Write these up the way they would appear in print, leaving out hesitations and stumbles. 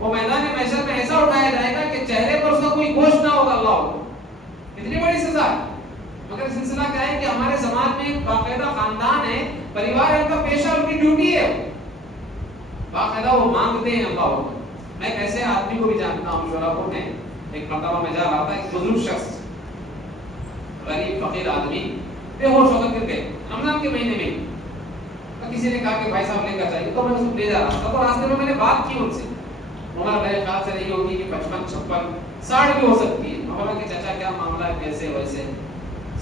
وہ میدان محشر میں ایسا اٹھایا جائے گا کہ چہرے پر اس کا کوئی گوشت نہ ہوگا. اللہ اتنی بڑی سزا ہے. مگر سلسلہ کیا ہے کہ ہمارے سماج میں باقاعدہ خاندان ہے, پریوار ہے, ان کا پیشہ, ان کی ڈیوٹی ہے, باقاعدہ وہ مانگتے ہیں اللہ. میں ایک ایسے آدمی کو بھی جانتا ہوں شورابوں میں, ایک مرتبہ میں جا رہا تھا, ایک بزرگ شخص, غریب فقیر آدمی, بے ہوش ہو کر گر گئے رمضان کے مہینے میں. تو کسی نے کہا کہ بھائی صاحب لے کر چاہیے, تو میں اس کو لے جا رہا تھا. تو راستے میں نے بات کی ان سے, عمر میرے خیال سے رہی ہوگی کہ 55 56 60 بھی ہو سکتی ہے. میں بولا کہ چچا کیا معاملہ ہے, کیسے ویسے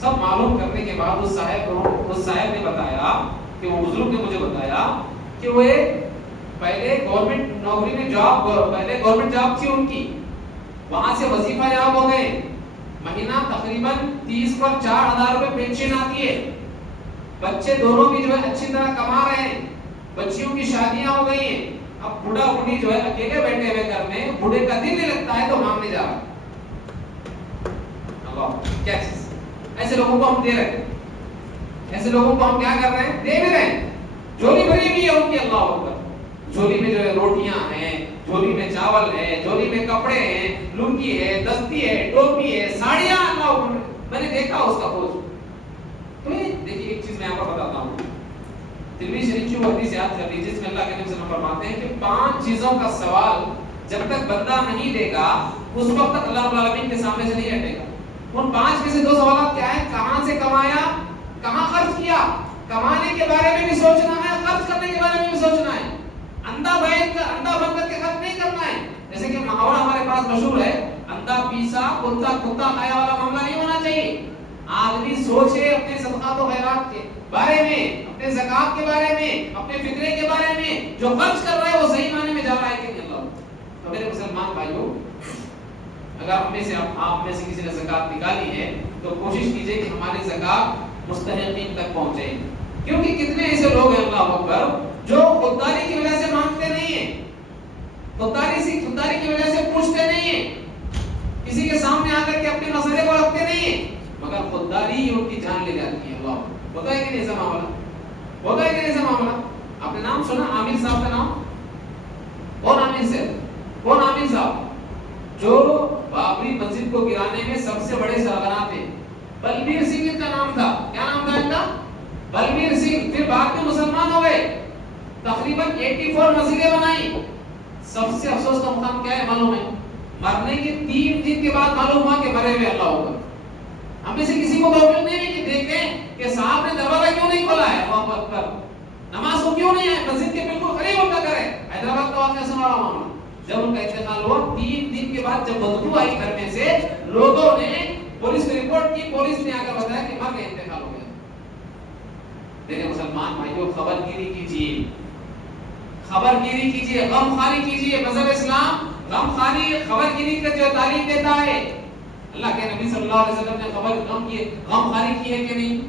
سب معلوم کرنے کے بعد اس صاحب نے بتایا کہ وہ بزرگ نے مجھے بتایا کہ وہ پہلے گورنمنٹ نوکری میں جاب, پہلے گورنمنٹ جاب تھی ان کی, وہاں سے وظیفہ یاب ہو گئے, مہینہ تقریباً 30 پر 4000 روپے پینشن آتی ہے, بچے دونوں بھی جو ہے اچھی طرح کما رہے ہیں, بچیوں کی شادیاں ہو گئی ہیں. اب بوڑھا بوڑھی جو ہے اکیلے بیٹھے ہوئے گھر میں, بوڑھے کا دل نہیں لگتا ہے تو مانگنے جا رہا ہے. اللہ کیا چیز, ایسے لوگوں کو ہم دے رہے ہیں, ایسے لوگوں کو ہم کیا کر رہے ہیں, دے بھی رہے ہیں. جھولی بھری بھی ہے ان کی, اللہ اکبر, جھولی میں جو ہے روٹیاں ہیں, جھولی میں چاول ہے, جھولی میں کپڑے ہیں, لنگی ہے, دستی ہے, ٹوپی ہے, ساڑیاں, اللہ اکبر. میں نے دیکھا اس کا بوجھ. تو دیکھیے ایک چیز میں آپ کو بتاتا ہوں, ترمذی شریف کی وہ حدیث یاد کر لیجیے جس میں اللہ کے نبی صلی اللہ علیہ وسلم فرماتے ہیں کہ 5 چیزوں کا سوال جب تک بندہ نہیں دے گا اس وقت تک اللہ رب العالمین کے سامنے سے نہیں ہٹے گا. ان 5 میں سے 2 سوالات کیا ہیں, کہاں سے کمایا, کہاں خرچ کیا. کمانے کے بارے میں بھی سوچنا ہے, خرچ کرنے کے بارے میں بھی سوچنا ہے. اندھا بن کر کے خرچ نہیں کرنا ہے. جیسے کہ محاورہ ہمارے پاس مشہور ہے, اندھا پیسا کتا کھایا والا معاملہ نہیں ہونا چاہیے. آدمی سوچے اپنے صدقات و خیرات کے بارے میں, اپنے زکات کے بارے میں, اپنے فطرے کے بارے میں, جو خرچ کر رہا ہے وہ صحیح معنی میں جا رہا ہے کہ نہیں. اللہ تو میرے مسلمان بھائیوں, اگر ہم میں سے آپ میں سے کسی نے زکات نکالی ہے تو کوشش کیجئے کہ ہماری زکات مستحقین تک پہنچے, کیونکہ کتنے ایسے لوگ ہیں اللہ اکبر جو خودداری کی وجہ سے مانگتے نہیں ہیں, خودداری کی وجہ سے پوچھتے نہیں ہیں, کسی کے سامنے آ کر کے اپنے مسئلے کو رکھتے نہیں ہیں, مگر خودداری ہی ان کی جان لے جاتی ہے. اللہ ہوتا ہے کہ نہیں ایسا معاملہ, ہوتا ہے کہ نہیں ایسا معاملہ. آپ نے نام سنا عامر صاحب کا نام, کون عامر صاحب جو بابری مسجد کو گرانے میں سب سے بڑے سرغنہ تھے. بلبیر سنگھ کا نام تھا, کیا نام تھا ان کا, بلبیر سنگھ. پھر بعد میں مسلمان ہو گئے, تقریباً 84 مسجدیں بنائی. سب سے افسوس کا مقام کیا ہے معلوم ہے, مرنے کے 3 دن کے بعد معلوم ہوا کہ مرے ہوئے. اللہ ہوگا, ہم میں سے کسی کو توفیق نہیں ہوئی کہ دیکھیں کہ صاحب نے دروازہ کیوں نہیں کھولا ہے, اللہ اکبر, نماز کو کیوں نہیں ہے, مسجد کے بالکل قریب ان کا گھر ہے. حیدرآباد کا واقعہ سنا رہا ہوں. جب ان کا انتقال ہوا 3 دن کے بعد جب بدبو آئی گھر میں سے, لوگوں نے پولیس کو رپورٹ کی, پولیس نے آ کر بتایا کہ مر گئے, انتقال ہو گیا. میرے مسلمان بھائیوں, خبرگیری کیجیے, خبرگیری کیجیے, غمخواری کیجیے. مذہب اسلام غمخواری, خبرگیری کا جو تعلیم دیتا ہے. اللہ کے نبی صلی اللہ علیہ وسلم نے غمخواری کی ہے کہ نہیں,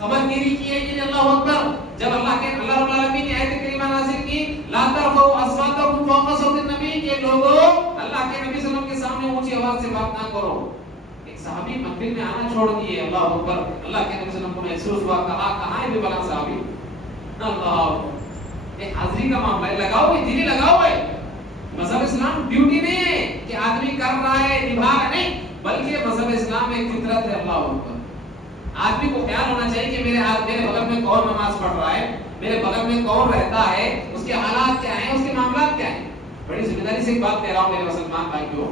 خبرگیری کی ہے کہ نہیں. اللہ اکبر. جب اللہ رب العالمین نے آیت کریمہ نازل کی, لا ترفعوا اصواتکم فوق صوت النبی, کہ لوگوں اللہ کے نبی صلی اللہ علیہ وسلم کے سامنے اونچی آواز سے بات نہ کرو. ایک صحابی محفل میں آنا چھوڑ دیے. اللہ اکبر. اللہ کے نبی صلی اللہ علیہ وسلم کو محسوس ہوا, کہاں ہے بلا صحابی. اللہ ایک حاضری کا معاملہ ہے, لگاؤ گے دلی لگاؤ گے. مذہب اسلام ڈیوٹی نہیں ہے کہ آدمی کر رہا ہے نبھا رہا نہیں, بلکہ مذہب اسلام ایک فطرت ہے. اللہ اکبر. آدمی کو خیال ہونا چاہیے کہ میرے بغل میں کون نماز پڑھ رہا ہے, میرے بغل میں کون رہتا ہے, اس کے حالات کیا ہیں, اس کے معاملات کیا ہیں. بڑی ذمہ داری سے ایک بات کہہ رہا ہوں میرے مسلمان بھائیوں,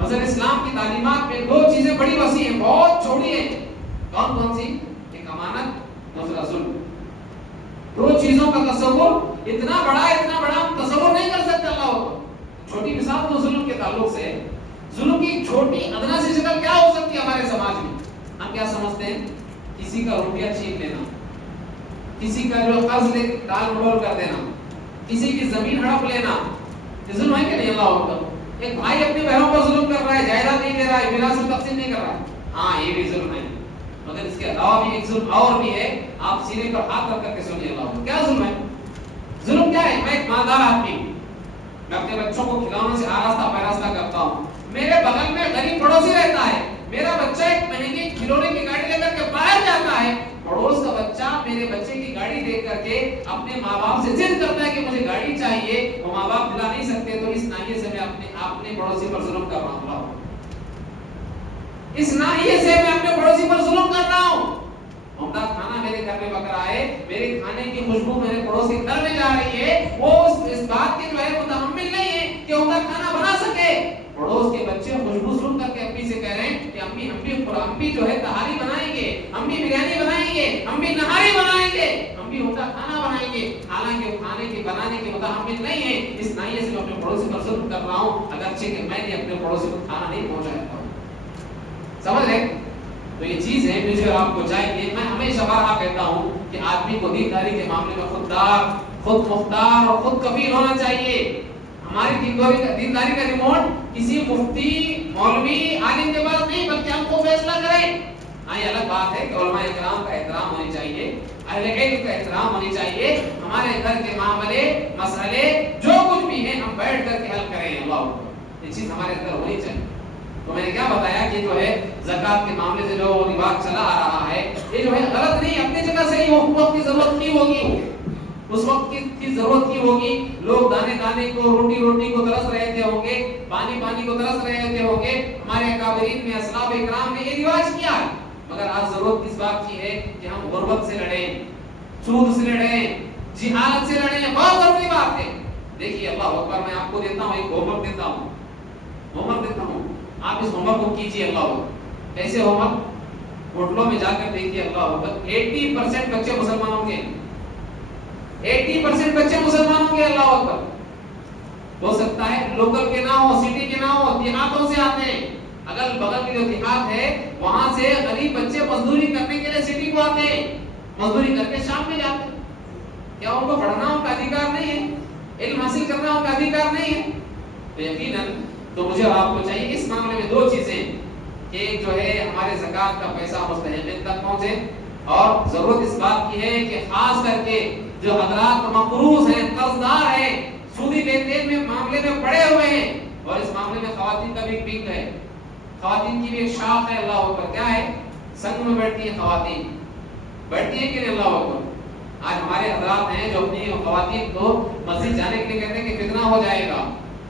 مذہب اسلام کی تعلیمات میں 2 چیزیں بڑی وسیع ہیں, بہت چھوٹی ہیں. کون سی, ایک امانت, دوسرا ظلم. 2 چیزوں کا تصور اتنا بڑا ہم تصور نہیں کر سکتے. اللہ اکبر. چھوٹی مثال تو ظلم کے تعلق سے, ظلم کی چھوٹی ادنا سی شکل کیا ہو سکتی ہے ہمارے سماج میں. ہم کیا سمجھتے ہیں, کسی کا روپیہ چھین لینا, کسی کا جو قرض لے ٹال مٹول کر دینا, کسی کی زمین ہڑپ لینا, یہ ظلم ہے کہ نہیں. اللہ اکبر. ایک بھائی اپنے بہنوں پر ظلم کر رہا ہے, جائیداد نہیں دے رہا ہے, میراث میں تقسیم نہیں کر رہا ہے, ہاں یہ بھی ظلم ہے. مگر اس کے علاوہ بھی ایک ظلم اور بھی ہے, آپ سینے پر ہاتھ رکھ کر کے سنیے. اللہ اکبر. کیا ظلم ہے, ظلم کیا ہے. میں ایک مالدار آدمی, میں اپنے بچوں کو کھلانے سے آراستہ پیراستہ کرتا ہوں, میرے بغل میں غریب پڑوسی رہتا ہے, میرا بچہ ایک مہنگی کھلونے کی گاڑی لے کر کے باہر جاتا ہے, پڑوس کا بچہ میرے بچے کی گاڑی دیکھ کر کے اپنے ماں باپ سے ضد کرتا ہے کہ مجھے گاڑی چاہیے, وہ ماں باپ دلا نہیں سکتے, تو اس ناحیے سے میں اپنے پڑوسی پر ظلم کر رہا ہوں، اس ناحیے سے میں اپنے پڑوسی پر ظلم کر رہا ہوں. عمدہ کھانا میرے گھر میں پک رہا ہے، میرے کھانے کی خوشبو میرے پڑوسی گھر میں جا رہی ہے، وہ اس بات کے جو ہے متحمل نہیں ہے کہ عمدہ کھانا بنا سکے. پڑوس کے بچے خوشبو سن کر کے امی سے کہہ رہے ہیں کہ امی جو ہے تہاری بنائیں گے، امی بریانی بنائیں گے، امی نہاری بنائیں گے، امی عمدہ کھانا بنائیں گے. حالانکہ کھانے کے بنانے کے متحمل نہیں ہے. اس ناحیے سے میں اپنے پڑوسی پر ظلم کر رہا ہوں، اگرچہ کہ میں نے اپنے پڑوسی کو کھانا نہیں پہنچایا تھا. سمجھ رہے؟ تو یہ چیز ہے مجھے اور آپ کو چاہیے. میں ہمیشہ بارہا کہتا ہوں کہ آدمی کو دینداری کے معاملے میں خوددار، خود مختار اور خود کفیل ہونا چاہیے. ہماری دینداری کا ریموٹ کسی مفتی، مولوی، عالم کے پاس نہیں، بلکہ ہم کو فیصلہ کریں. ہاں یہ الگ بات ہے کہ علماء کرام کا احترام ہونی چاہیے، اہل علم کا احترام ہونی چاہیے. ہمارے گھر کے معاملے، مسئلے جو کچھ بھی ہیں ہم بیٹھ کر کے حل کریں. اللہ یہ چیز ہمارے اندر ہونی چاہیے. تو میں نے کیا بتایا کہ جو ہے زکات کے معاملے سے جو رواج چلا آ رہا ہے یہ جو ہے غلط نہیں، اپنی جگہ سے ہی وقت کی ضرورت کی ہوگی، اس وقت کی ضرورت کی ہوگی. لوگ دانے دانے کو، روٹی روٹی کو ترس رہے تھے ہوں گے، پانی پانی کو ترس رہے تھے ہوں گے. ہمارے اکابرین میں، اسلاف اکرام نے یہ رواج کیا ہے. مگر آج ضرورت اس بات کی ہے کہ ہم غربت سے لڑیں، سود سے لڑیں، جہالت سے لڑیں. بہت ضروری بات ہے. دیکھیے اللہ اکبر، میں آپ کو دیتا ہوں ایک ہوم ورک دیتا ہوں، آپ اس ہوم ورک کو کیجیے. اللہ اکبر. ایسے ہوم ورک ہوٹلوں میں جا کر دیکھیے. اللہ اکبر. 80% بچے مسلمانوں کے، 80% بچے مسلمانوں کے. اللہ اکبر. ہو سکتا ہے لوکل کے نہ ہو، سٹی کے نہ ہو، دیہاتوں سے آتے ہیں. اگر بغل کے جو دیہات ہے وہاں سے غریب بچے مزدوری کرنے کے لیے سٹی کو آتے ہیں، مزدوری کر کے شام میں جاتے ہیں. کیا ان کو پڑھنا ان کا ادھیکار نہیں ہے؟ علم حاصل کرنا ان کا ادھیکار نہیں ہے؟ تو یقیناً تو مجھے اور آپ کو چاہیے اس معاملے میں دو چیزیں کہ ایک جو ہے ہمارے زکات کا پیسہ مستحقین تک پہنچے، اور ضرورت اس بات کی ہے کہ خاص کر کے جو حضرات مقروض ہیں، قرضدار ہیں، سودی لین دین میں معاملے میں پڑے ہوئے ہیں، اور اس معاملے میں خواتین کا بھی ایک ونگ ہے، خواتین کی بھی ایک شاخ ہے. اللہ اکبر. کیا ہے؟ سنگ میں بیٹھتی ہیں خواتین، بیٹھتی ہیں کہ نہیں؟ اللہ اکبر. آج ہمارے حضرات ہیں جو اپنی خواتین کو مسجد جانے کے لیے کہتے ہیں کہ فتنہ ہو جائے گا،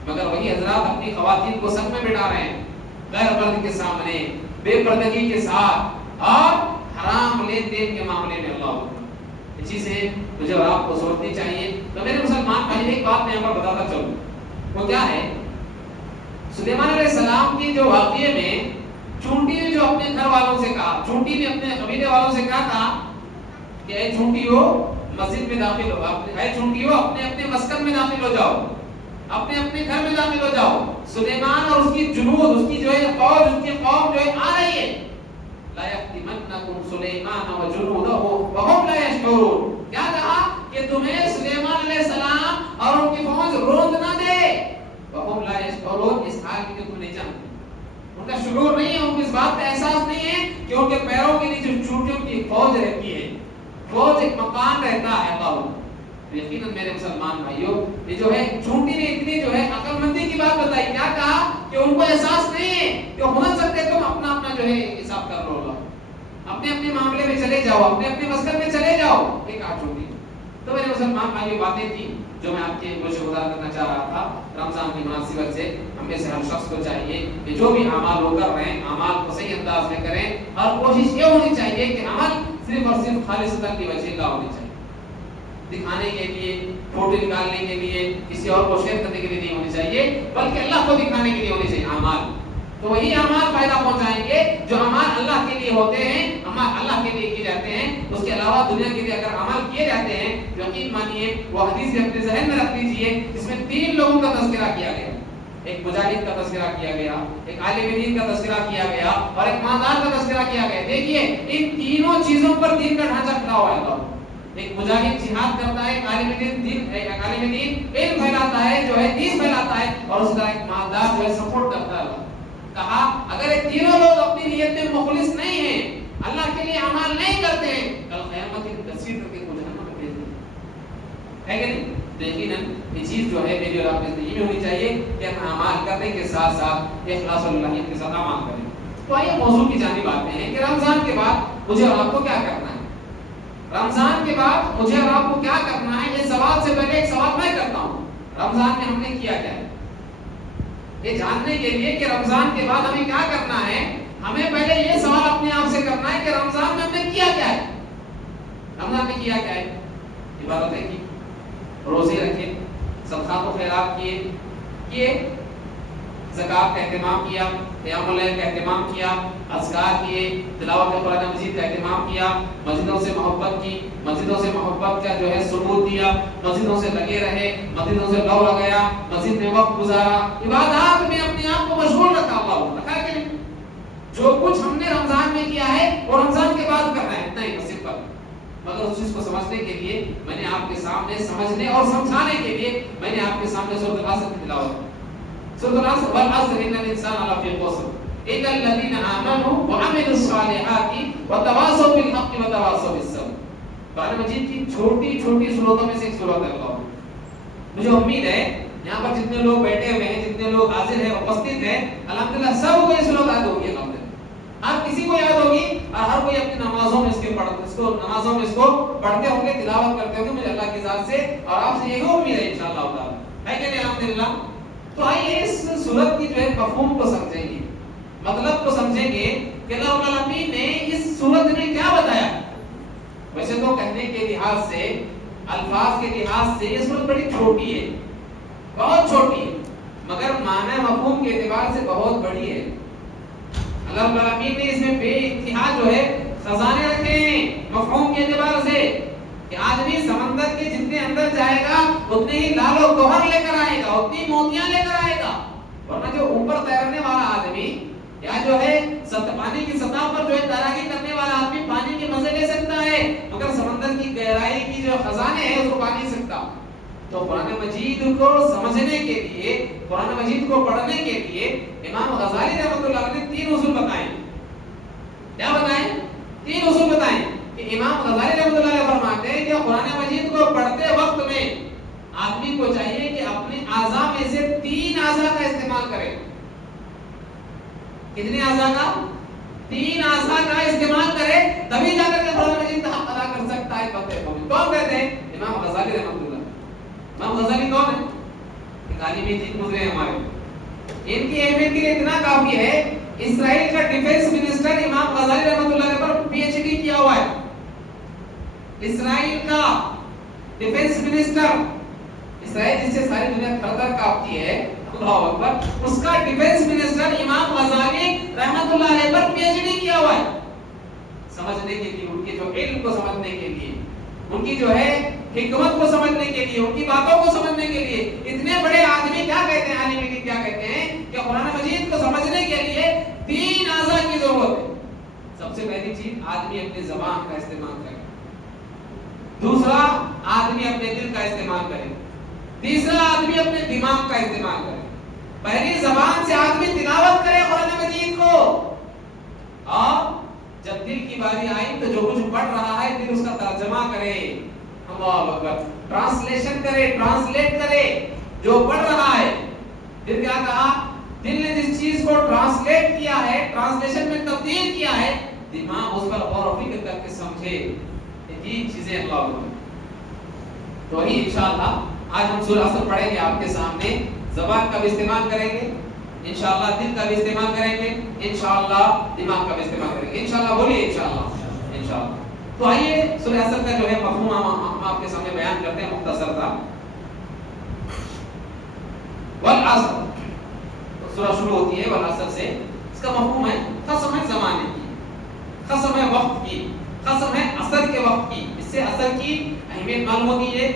مگر وہی حضرات اپنی خواتین کو سنگ میں بٹھا رہے ہیں، غیر مرد کے سامنے، بے پردگی کے ساتھ، اور حرام لین دین کے معاملے میں. اللہ اکبر. یہ چیزیں مجھے اور آپ کو سوچنی چاہیے. تو میرے مسلمان بھائی ایک بات میں یہاں پر بتاتا چلوں، وہ کیا ہے؟ سلیمان علیہ السلام کی جو واقعے میں چونٹی نے جو اپنے گھر والوں سے کہا، چونٹی نے اپنے قبیلے والوں سے کہا تھا کہ اے چونٹیو مسجد میں داخل ہو، اے چونٹیو اپنے اپنے مسکن میں داخل ہو جاؤ، اپنے اپنے گھر میں داخل ہو جاؤ. سلیمان اور اس کی جنود، اس کی جو ہے فوج، اس کی قوم جو ہے آ رہی ہے. لا یفتمنکم سلیمان وجنودہ وهم لا یشعرون. کیا کہا؟ کہ تمہیں سلیمان علیہ السلام اور ان کی فوج روند نہ دے. وهم لا یشعرون. اس حال میں تم نہیں جانتے، ان کا شعور نہیں ہے، ان کو اس بات کا احساس نہیں ہے کہ ان کے پیروں کے نیچے چونٹیوں کی فوج رہتی ہے، فوج ایک مکان رہتا ہے. اللہ. یقیناً میرے مسلمان بھائیوں، یہ جو ہے چونٹی نے اتنی جو ہے عقل مندی کی بات بتائی. کیا کہا؟ کہ ان کو احساس نہیں ہے کہ ہو سکتے تم اپنا اپنا جو ہے حساب کر لو، اپنے اپنے معاملے میں چلے جاؤ، اپنے اپنے مسکن میں چلے جاؤ. یہ کہا چونٹی. تو میرے مسلمان بھائیوں، باتیں تھیں جو میں آپ کے گوشے گزار کرنا چاہ رہا تھا. رمضان کی مناسبت سے ہم میں سے ہر شخص کو چاہیے کہ جو بھی اعمال وہ کر رہے ہیں اعمال کو صحیح انداز میں کریں، اور کوشش یہ ہونی چاہیے کہ عمل صرف اور صرف خالصتاً کی وجہ کا ہونی چاہیے. دکھانے کے لیے، فوٹو نکالنے کے لیے، کسی اور کو شیئر کرنے کے لیے نہیں ہونی چاہیے، بلکہ اللہ کو دکھانے کے لیے ہونی چاہیے اعمال. تو وہی اعمال فائدہ پہنچائیں گے جو اعمال اللہ کے لیے ہوتے ہیں، اعمال اللہ کے لیے کیے جاتے ہیں. اس کے علاوہ دنیا کے لیے اگر عمل کیے جاتے ہیں، یقین مانیے وہ حدیث بھی اپنے ذہن میں رکھ لیجیے. اس میں 3 لوگوں کا تذکرہ کیا گیا. ایک مجاہد کا تذکرہ کیا گیا، ایک عالم دین کا تذکرہ کیا گیا، اور ایک مالدار کا تذکرہ کیا گیا. دیکھیے ان تینوں چیزوں پر دین کا ڈھانچہ کھڑا ہوا ہے. ایک مجاہد جہاد کرتا ہے، ایک عالم دین علم پھیلاتا ہے، جو ہے دین پھیلاتا ہے، اور اس کا ایک مالدار جو ہے سپورٹ کرتا ہے. کہا اگر یہ تینوں لوگ اپنی نیت میں مخلص نہیں ہیں، اللہ کے لیے اعمال نہیں کرتے ہیں، کل قیامت کی تصویر کر کے جہنم میں بھیج دیں گے. ہے کہ نہیں؟ یقیناً یہ چیز جو ہے میری اور آپ کی زندگی میں ہونی چاہیے کہ ہم اعمال کرنے کے ساتھ ساتھ اخلاص اللہ کے ساتھ اعمال کریں. تو آئیے موضوع کی جانب آتے ہیں کہ رمضان کے بعد مجھے اور آپ کو کیا کرنا ہے. رمضان کے بعد مجھے اور آپ کو کیا کرنا ہے؟ یہ سوال سے پہلے ایک سوال میں کرتا ہوں، رمضان میں ہم نے کیا کیا ہے؟ یہ جاننے کے لیے کہ رمضان کے بعد ہمیں کیا کرنا ہے، ہمیں پہلے یہ سوال اپنے آپ سے کرنا ہے کہ رمضان میں ہم نے کیا کیا ہے، رمضان میں کیا کیا ہے، عبادتیں کی، روزے رکھے، صدقات و خیرات کیے، زکات کا اہتمام کیا، قیام اللیل کا اہتمام کیا، اذکار کیے، تلاوت قرآن مجید کا اہتمام کیا، مسجدوں سے محبت کی، مسجدوں سے محبت کا جو ہے ثبوت دیا، مسجدوں سے لگے رہے، مسجدوں سے لو لگایا، مسجد میں وقت گزارا، عبادات میں اپنے آپ کو مشغول رکھا، اللہ رکھا کہ نہیں؟ جو کچھ ہم نے رمضان میں کیا ہے وہ رمضان کے بعد کرنا ہے، اتنا ہی بس سمپل۔ مگر اس چیز کو سمجھنے کے لیے میں نے آپ کے سامنے سمجھنے اور سمجھانے کے لیے میں نے آپ کے سامنے سورۃ العصر کی تلاوت کی۔ سورۃ العصر والعصر ان الانسان لفی خسر الا الذين امنوا وعملوا الصالحات وتواصوا بالحق وتواصوا بالصبر۔ قرآن مجید کی چھوٹی چھوٹی سورتوں میں سے ایک سورت ہے اللہ۔ مجھے امید ہے یہاں پر جتنے لوگ بیٹھے ہوئے ہیں، جتنے لوگ حاضر ہیں، اپستھت ہیں، الحمدللہ سب کو یہ سورت یاد ہوگی، الحمدللہ ہر کسی کو یاد ہوگی، اور ہر کوئی اپنی نمازوں میں نمازوں میں اس کو پڑھتے ہوں گے، تلاوت کرتے ہوں گے۔ مجھے اللہ کی ذات سے اور آپ سے یہی امید ہے انشاءاللہ تعالی، ہے کہ نہیں؟ الحمدللہ۔ تو آئیے اس سورت کی جو ہے مفہوم کو سمجھیں گے، مطلب کو سمجھیں گے کہ اللہ رب العالمین نے اس سورت میں کیا بتایا۔ ویسے تو کہنے کے لحاظ سے، الفاظ کے لحاظ سے یہ سورت بڑی چھوٹی ہے، بہت چھوٹی ہے، مگر معنی مفہوم کے اعتبار سے بہت بڑی ہے۔ اللہ رب العالمین نے اس میں بے انتہا جو ہے خزانے رکھے ہیں مفہوم کے اعتبار سے، کہ آدمی سمندر کے جتنے اندر جائے گا اتنے ہی لال و گوہر لے کر آئے گا، اتنی موتیاں لے کر آئے گا۔ ورنہ جو اوپر تیرنے والا آدمی یا جو ہے پانی کی سطح پر جو ہے تیراکی کرنے والا آدمی پانی کے مزے لے سکتا ہے، مگر سمندر کی گہرائی کی جو خزانے ہیں اس کو پا نہیں سکتا۔ تو قرآن مجید کو سمجھنے کے لیے، قرآن مجید کو پڑھنے کے لیے امام غزالی رحمۃ اللہ علیہ نے 3 اصول بتائے۔ کیا بتائیں؟ 3 اصول بتائیں کہ امام غزالی رحمۃ اللہ علیہ فرماتے ہیں کہ قرآن مجید کو پڑھتے وقت میں آدمی کو چاہیے کہ اپنے اعضاء میں سے 3 اعضاء کا استعمال کرے۔ کتنے اعضاء کا؟ 3 اعضاء کا استعمال کرے، تبھی جا کر کے قرآن مجید کا حق ادا کر سکتا ہے بندے کو۔ کون کہتے ہیں؟ امام غزالی رحمۃ اللہ۔ امام غزالی کون ہے؟ ایک عالم دین گزرے ہیں ہمارے، ان کی اہمیت کے لیے اتنا کافی ہے، اسرائیل کا ڈیفنس منسٹر امام غزالی رحمۃ اللہ علیہ پر پی ایچ ڈی کیا ہوا ہے۔ اسرائیل کا ڈیفنس منسٹر، اسرائیل جس سے ساری دنیا تھر تھر کانپتی ہے، اللہ اکبر، اس کا ڈیفنس منسٹر امام غزالی رحمۃ اللہ علیہ پر پی ایچ ڈی کیا ہوا ہے، سمجھنے کے لیے، ان کے جو علم کو سمجھنے کے لیے، ان کی جو ہے حکمت کو سمجھنے کے لیے، ان کی باتوں کو سمجھنے کے لیے۔ اتنے بڑے آدمی کیا کہتے ہیں، عالم دین کیا کہتے ہیں کہ قرآن مجید کو سمجھنے کے لیے 3 اعضاء کی ضرورت ہے۔ سب سے پہلی چیز، آدمی اپنی زبان کا استعمال کرے، دوسرا آدمی اپنے دل کا استعمال کرے، تیسرا آدمی اپنے دماغ کا استعمال کرے۔ پہلی زبان سے آدمی تلاوت کرے قرآن مجید کو، اور جب دل کی باری آئی تو جو کچھ پڑھ رہا ہے دل اس کا ترجمہ کرے، اللہ اکبر، ٹرانسلیشن کرے، ٹرانسلیٹ کرے جو پڑھ رہا ہے۔ پھر کیا کہا؟ دل نے جس چیز کو ٹرانسلیٹ کیا ہے، ٹرانسلیشن میں تبدیل کیا ہے، دماغ اس پر غور و فکر کر کے سمجھے۔ یہ چیزیں اللہ اکبر۔ تو وہی انشاءاللہ آج ہم سورہ العصر پڑھیں گے آپ کے سامنے، زبان کا بھی استعمال کریں گے انشاءاللہ، دل کا بھی استعمال کریں گے انشاءاللہ، دماغ کا بھی استعمال کریں گے انشاءاللہ۔ بولیے انشاءاللہ، انشاءاللہ۔ تو آئیے سورہ العصر کا جو ہے مفہوم ہم آپ کے سامنے بیان کرتے ہیں مختصر تھا۔ والعصر، سورہ شروع ہوتی ہے والعصر سے، اس کا مفہوم ہے قسم ہے زمانے کی، قسم ہے وقت کی، قسم ہے عصر کے وقت کی۔ اس سے عصر کی اہمیت معلوم ہوتی ہے،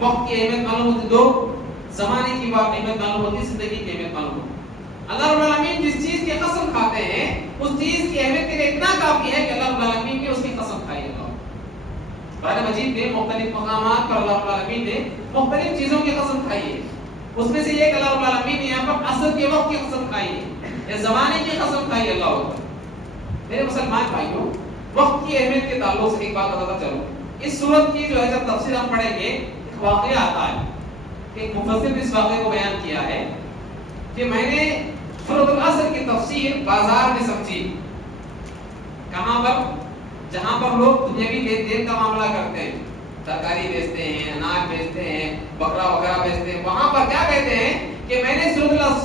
وقت کی اہمیت معلوم ہوتی ہے، 2 زمانے کی اہمیت معلوم ہوتی ہے، زندگی کی اہمیت معلوم ہوتی ہے۔ اللہ رب العالمین جس چیز کی قسم کھاتے ہیں اس چیز کی اہمیت کے لیے اتنا کافی ہے کہ اللہ رب العالمین نے اس کی قسم کھائی ہے۔ قرآن مجید میں مختلف مقامات پر اللہ رب العالمین نے مختلف چیزوں کی قسم کھائی ہے، اس میں سے یہ کہ اللہ رب العالمین نے یہاں پر عصر کے وقت کی قسم کھائی ہے، یا زمانے کی قسم کھائی ہے۔ اللہ اکبر۔ میرے مسلمان بھائیوں، وقت کی اہمیت کے تعلق سے ایک بات بتاتا چلوں، اس سورت کی جو ہے جب تفسیر ہم پڑھیں گے ایک واقعہ آتا ہے، ایک مفسر نے اس واقعے کو بیان کیا ہے کہ میں نے سورۃ العصر کی تفسیر بازار میں سمجھی۔ کہاں پر؟ جہاں پر لوگ دنیاوی لین دین کا معاملہ کرتے ہیں، ترکاری بیچتے ہیں، اناج بیچتے ہیں، بکرا وغیرہ بیچتے ہیں، وہاں پر کیا کہتے ہیں کہ میں نے سورۃ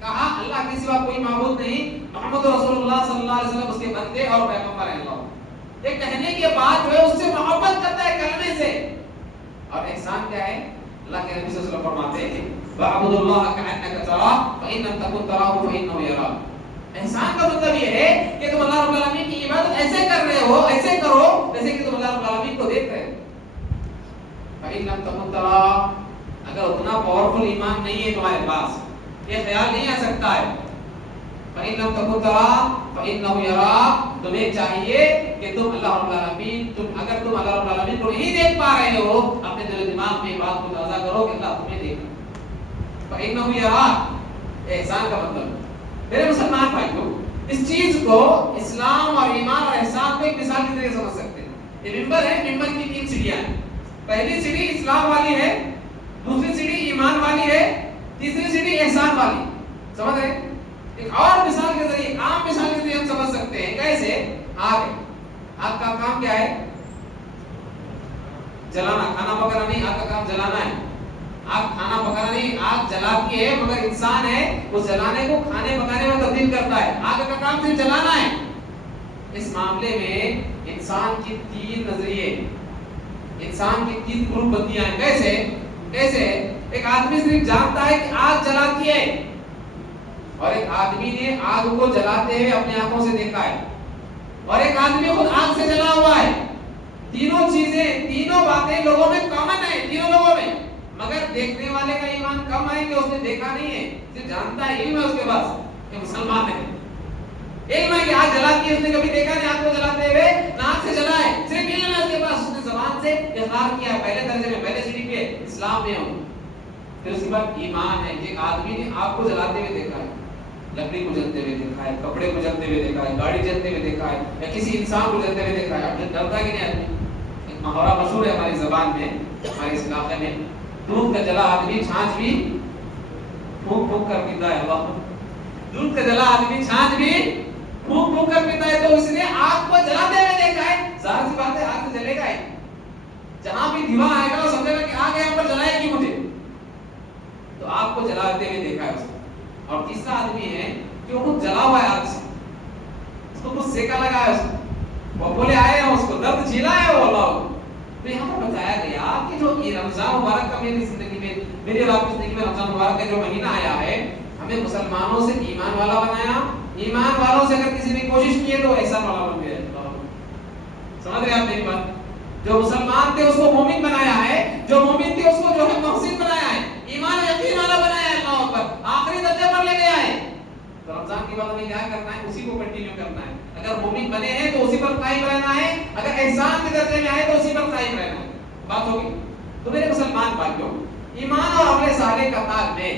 کہا اللہ کے سوا کوئی معبود نہیں، محمد رسول اللہ صلی اللہ علیہ وسلم اس کے بندے اور پیغمبر ہیں اللہ۔ یہ کہنے کے بعد جو ہے اس سے محبت کرتا ہے کلمے سے۔ اور احسان کیا ہے؟ اللہ کے نبی صلی اللہ علیہ وسلم فرماتے ہیں وَاعْبُدُ اللَّهَ كَأَنَّكَ تَرَاهُ فَإِن لَّمْ تَكُن تَرَاهُ فَإِنَّهُ يَرَاكَ۔ احسان کا مطلب یہ ہے کہ تم اللہ رب العالمین کی عبادت ایسے کر رہے ہو، ایسے کرو جیسے کہ تم اللہ رب العالمین کو دیکھ رہے ہو۔ فَإِن لَّمْ تَكُن تَرَاهُ، اگر اتنا پاورفل ایمان نہیں ہے تمہارے پاس، یہ خیال نہیں آ سکتا ہے، فَإِن لَّمْ تَكُن تَرَاهُ فَإِنَّهُ يَرَاكَ، تمہیں چاہیے کہ تم اللہ رب العالمین، اگر تم اللہ رب العالمین کو نہیں دیکھ پا رہے ہو، اپنے دل و دماغ میں بات کو تازہ کرو کہ اللہ تمہیں دیکھ رہا ہے۔ فَإِنَّهُ يَرَاكَ، احسان کا مطلب میرے مسلمان بھائیوں، اس چیز کو اسلام اور ایمان اور احسان کو ایک مثال کی طرح سمجھ سکتے ہیں۔ یہ ممبر ہے، ممبر کی 3 سیڑھیاں ہیں۔ پہلی سیڑھی اسلام والی ہے، دوسری سیڑھی ایمان والی ہے، تیسری سیڑھی احسان والی۔ سمجھ رہے؟ ایک اور مثال کے ذریعے، عام مثال کے ذریعے ہم سمجھ سکتے ہیں کیسے؟ آگ ہے، آگ کا کام کیا ہے؟ جلانا، کھانا پکانا نہیں، آگ کا کام جلانا ہے۔ آگ کھانا پکانا نہیں، آگ جلاتی ہے، مگر انسان ہے اس جلانے کو کھانے پکانے میں تبدیل کرتا ہے۔ آگ کا کام صرف جلانا ہے۔ اس معاملے میں انسان کی 3 نظریے، انسان کی 3 گروپ بندیاں ہیں۔ کیسے؟ ایک آدمی صرف جانتا ہے کہ آگ جلاتی ہے، اور ایک آدمی نے آگ کو جلاتے ہوئے اپنی آنکھوں سے دیکھا ہے، اور ایک آدمی خود آگ سے جلا ہوا ہے۔ تینوں چیزیں، تینوں باتیں لوگوں میں کامن ہیں، تینوں لوگوں میں، مگر دیکھنے والے کا ایمان کم ہے کہ اس نے دیکھا نہیں ہے، صرف جانتا ہے، علم ہے اس کے پاس کہ مسلمان ہے، علم ہے کہ آگ جلاتی ہے، اس نے کبھی دیکھا نہیں آگ کو جلاتے ہوئے، نہ آگ سے جلا ہے، صرف علم ہے اس کے پاس، اس نے زبان سے اقرار کیا ہے، پہلے درجے میں، پہلے سیڑھی پہ اسلام میں ہوں۔ پھر اس کے بعد ایمان ہے کہ آدمی نے آگ کو جلاتے ہوئے دیکھا ہے، لکڑی کو جلتے ہوئے دیکھا ہے، کپڑے کو جلتے ہوئے دیکھا ہے، گاڑی جلتے ہوئے دیکھا ہے، یا کسی انسان کو جلتے ہوئے دیکھا ہے۔ اب ڈرتا کہ نہیں آدمی؟ ایک محاورہ مشہور ہے ہماری زبان میں، ہمارے اس علاقے میں، دودھ کا جلا آدمی چھاچھ بھی پھونک پھونک کر پیتا ہے۔ اللہ، دودھ کا جلا آدمی چھاچھ بھی پھونک پھونک کر پیتا ہے۔ تو اس نے آگ کو جلاتے ہوئے دیکھا ہے، ظاہر سی بات ہے آگ سے جلے گا ہی، جہاں بھی دھواں آئے گا وہ سمجھے گا کہ آگ یہاں پر جلائے گی مجھے، تو آگ کو جلاتے ہوئے دیکھا ہے اس نے۔ اور تیسرا آدمی ہے کہ وہ خود جلا ہوا ہے آگ سے، اس کو کچھ سیکا لگا ہے، اس کو وہ بولے آئے ہیں، اس کو درد جھیلا ہے وہ اللہ۔ تو یہاں پر بتایا گیا کہ جو یہ رمضان مبارک کا میری زندگی میں، میری اور آپ کی زندگی میں رمضان مبارک کا جو مہینہ آیا ہے، ہمیں مسلمانوں سے ایمان والا بنایا، ایمان والوں سے اگر کسی نے کوشش کی ہے تو احسان والا بن گیا۔ سمجھ رہے آپ میری بات؟ جو مسلمان تھے اس کو مومن بنایا ہے، جو مومن تھے اس کو جو ہے محسن بنایا ہے، ایمان و یقین والا بنایا ہے، اللہ اکبر، آخری درجے پر لے گیا ہے۔ تو رمضان کے بعد ہمیں کیا کرنا ہے؟ اسی کو کنٹینیو کرنا ہے۔ اگر مومن بنے ہیں تو اسی پر قائم رہنا ہے، اگر احسان کے درجے میں آئے تو اسی پر قائم رہنا ہے۔ بات ہوگی؟ تو میرے مسلمان بھائیوں، ایمان اور عمل صالح کا تعلق ہے،